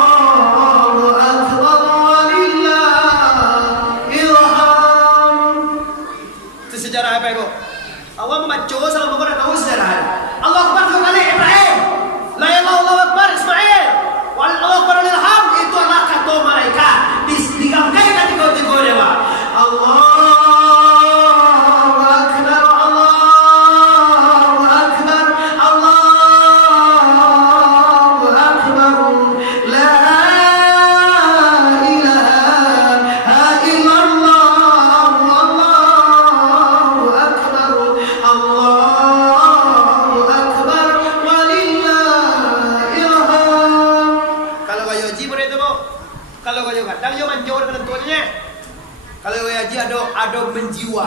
Akbar, walillah ilham. Itu sejarah apa ibu? Allah membaca sama buku dan tahu sejarah. Allah Akbar dua kali Ibrahim. La ilaha illallah, Allahu Akbar Ismail. Wallahu Akbar ilham, itu adalah kata mereka. Digangkai ketika tiga dewa. Allahu Akbar, Allahu Akbar, Allahu Akbar. La ilaha illallah, Allahu Akbar, Allahu Akbar, walillah ilham. Kalau kayo haji boleh tu bu. Kalau kayo kadang yo manjur penentuannya. Kalau kayo haji ada menjiwa.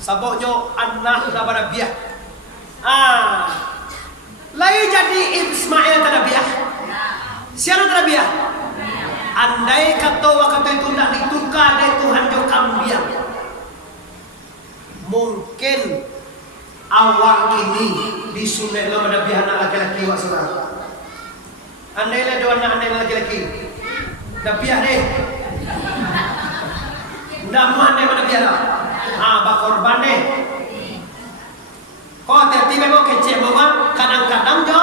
Saboknya anak daripada biah. Lai jadi Ismail tanabiah. Siapa tanabiah? Andai kata waktu itu nak ditukar dari Tuhan jo kambiang. Mungkin awak ini disunat lo pada biah anak laki-laki wak saudara. Andai lah dua anak laki-laki. Dah biah deh. Dah muat deh pada biah lah. Bakorban deh. Kau tiba-tiba mau kecil bawa kadang-kadang jo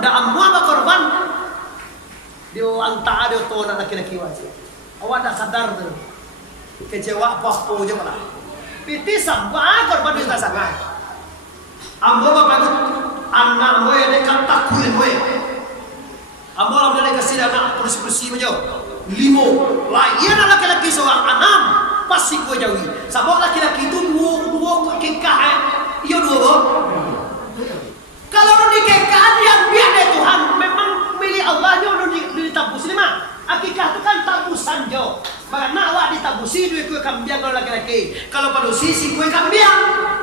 ndak amua bakorban. Dia antara dia tu anak laki-laki wajib. Awak dah sadar tu. Kecewa apa-apa je malah. Piti sampai korban dia tak sangat. Ambo bapak tu anak mo yang dekat takul mo. Ambo orang dia kasih anak kursi-kursi macam 5. Lain anak laki-laki seorang 6. Pasti kau jauhi. Sebab laki-laki itu dua kekah. Iya dua. Kalau dikekah yang biar dari Tuhan memang milik Allah jo ditabus lima. Akikah itu kan tabusan jo. Bagaimana awak ditabusi dua kue kambiang kalau laki-laki. Kalau pada si kue kambiang,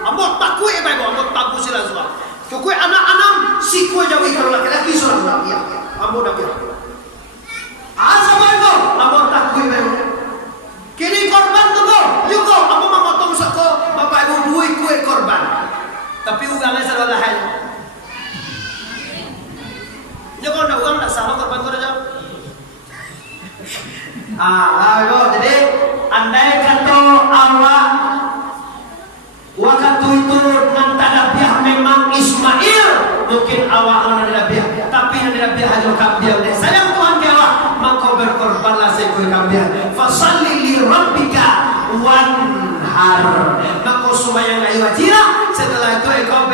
ambo takui baik ambo tabusi langsung. Kue anak-anak si kue jauhi kalau laki-laki seorang dah biar. Ambo dah biar. Asal baik ambo takui baik. Kini korban tu juga ambo memotong soko bapak ibu dua kue korban. Tapi uangnya salah hal. Jangan ada uang tak salah korban kau dah. Jadi andai kata awak waktu itu nanti nabiah memang Ismail, mungkin awak orang nabiah. Tapi yang nabiah hanya kambiang. Sayang Tuhan ke awak, maka berkorbanlah seekor kambiang. Fasalli li rabbika wanhar. Maka sembahyang ayu wajibah. Setelah itu ekor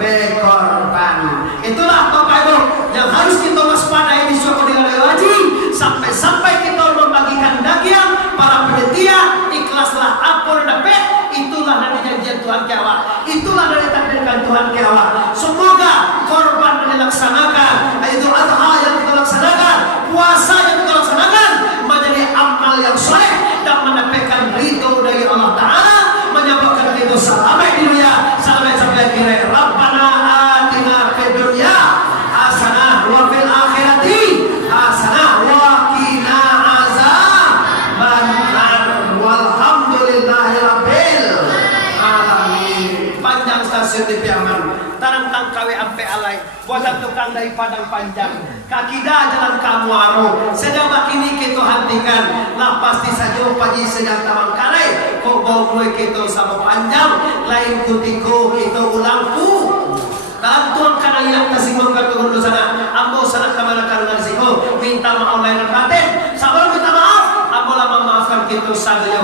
berkorban. Itulah Bapak Ibu yang harus kita waspadai di suatu dengan wajib sampai kita membagikan daging stasiun TV Aman. Tarang tangkawe ampe alay. Buatan tukang dari Padang Panjang. Kakida jalan Kamuaro. Sedang makini kita hentikan. Lah pasti saja pagi sedang tamang kalai. Kok bau kita sama panjang. Lain kutiko kita ulang pu. Tantuan kana yang kasingong katugon do sana. Ambo sana kamana karena risiko. Minta maaf lain batin. Sabar minta maaf. Ambo lah memaafkan kita sadaya.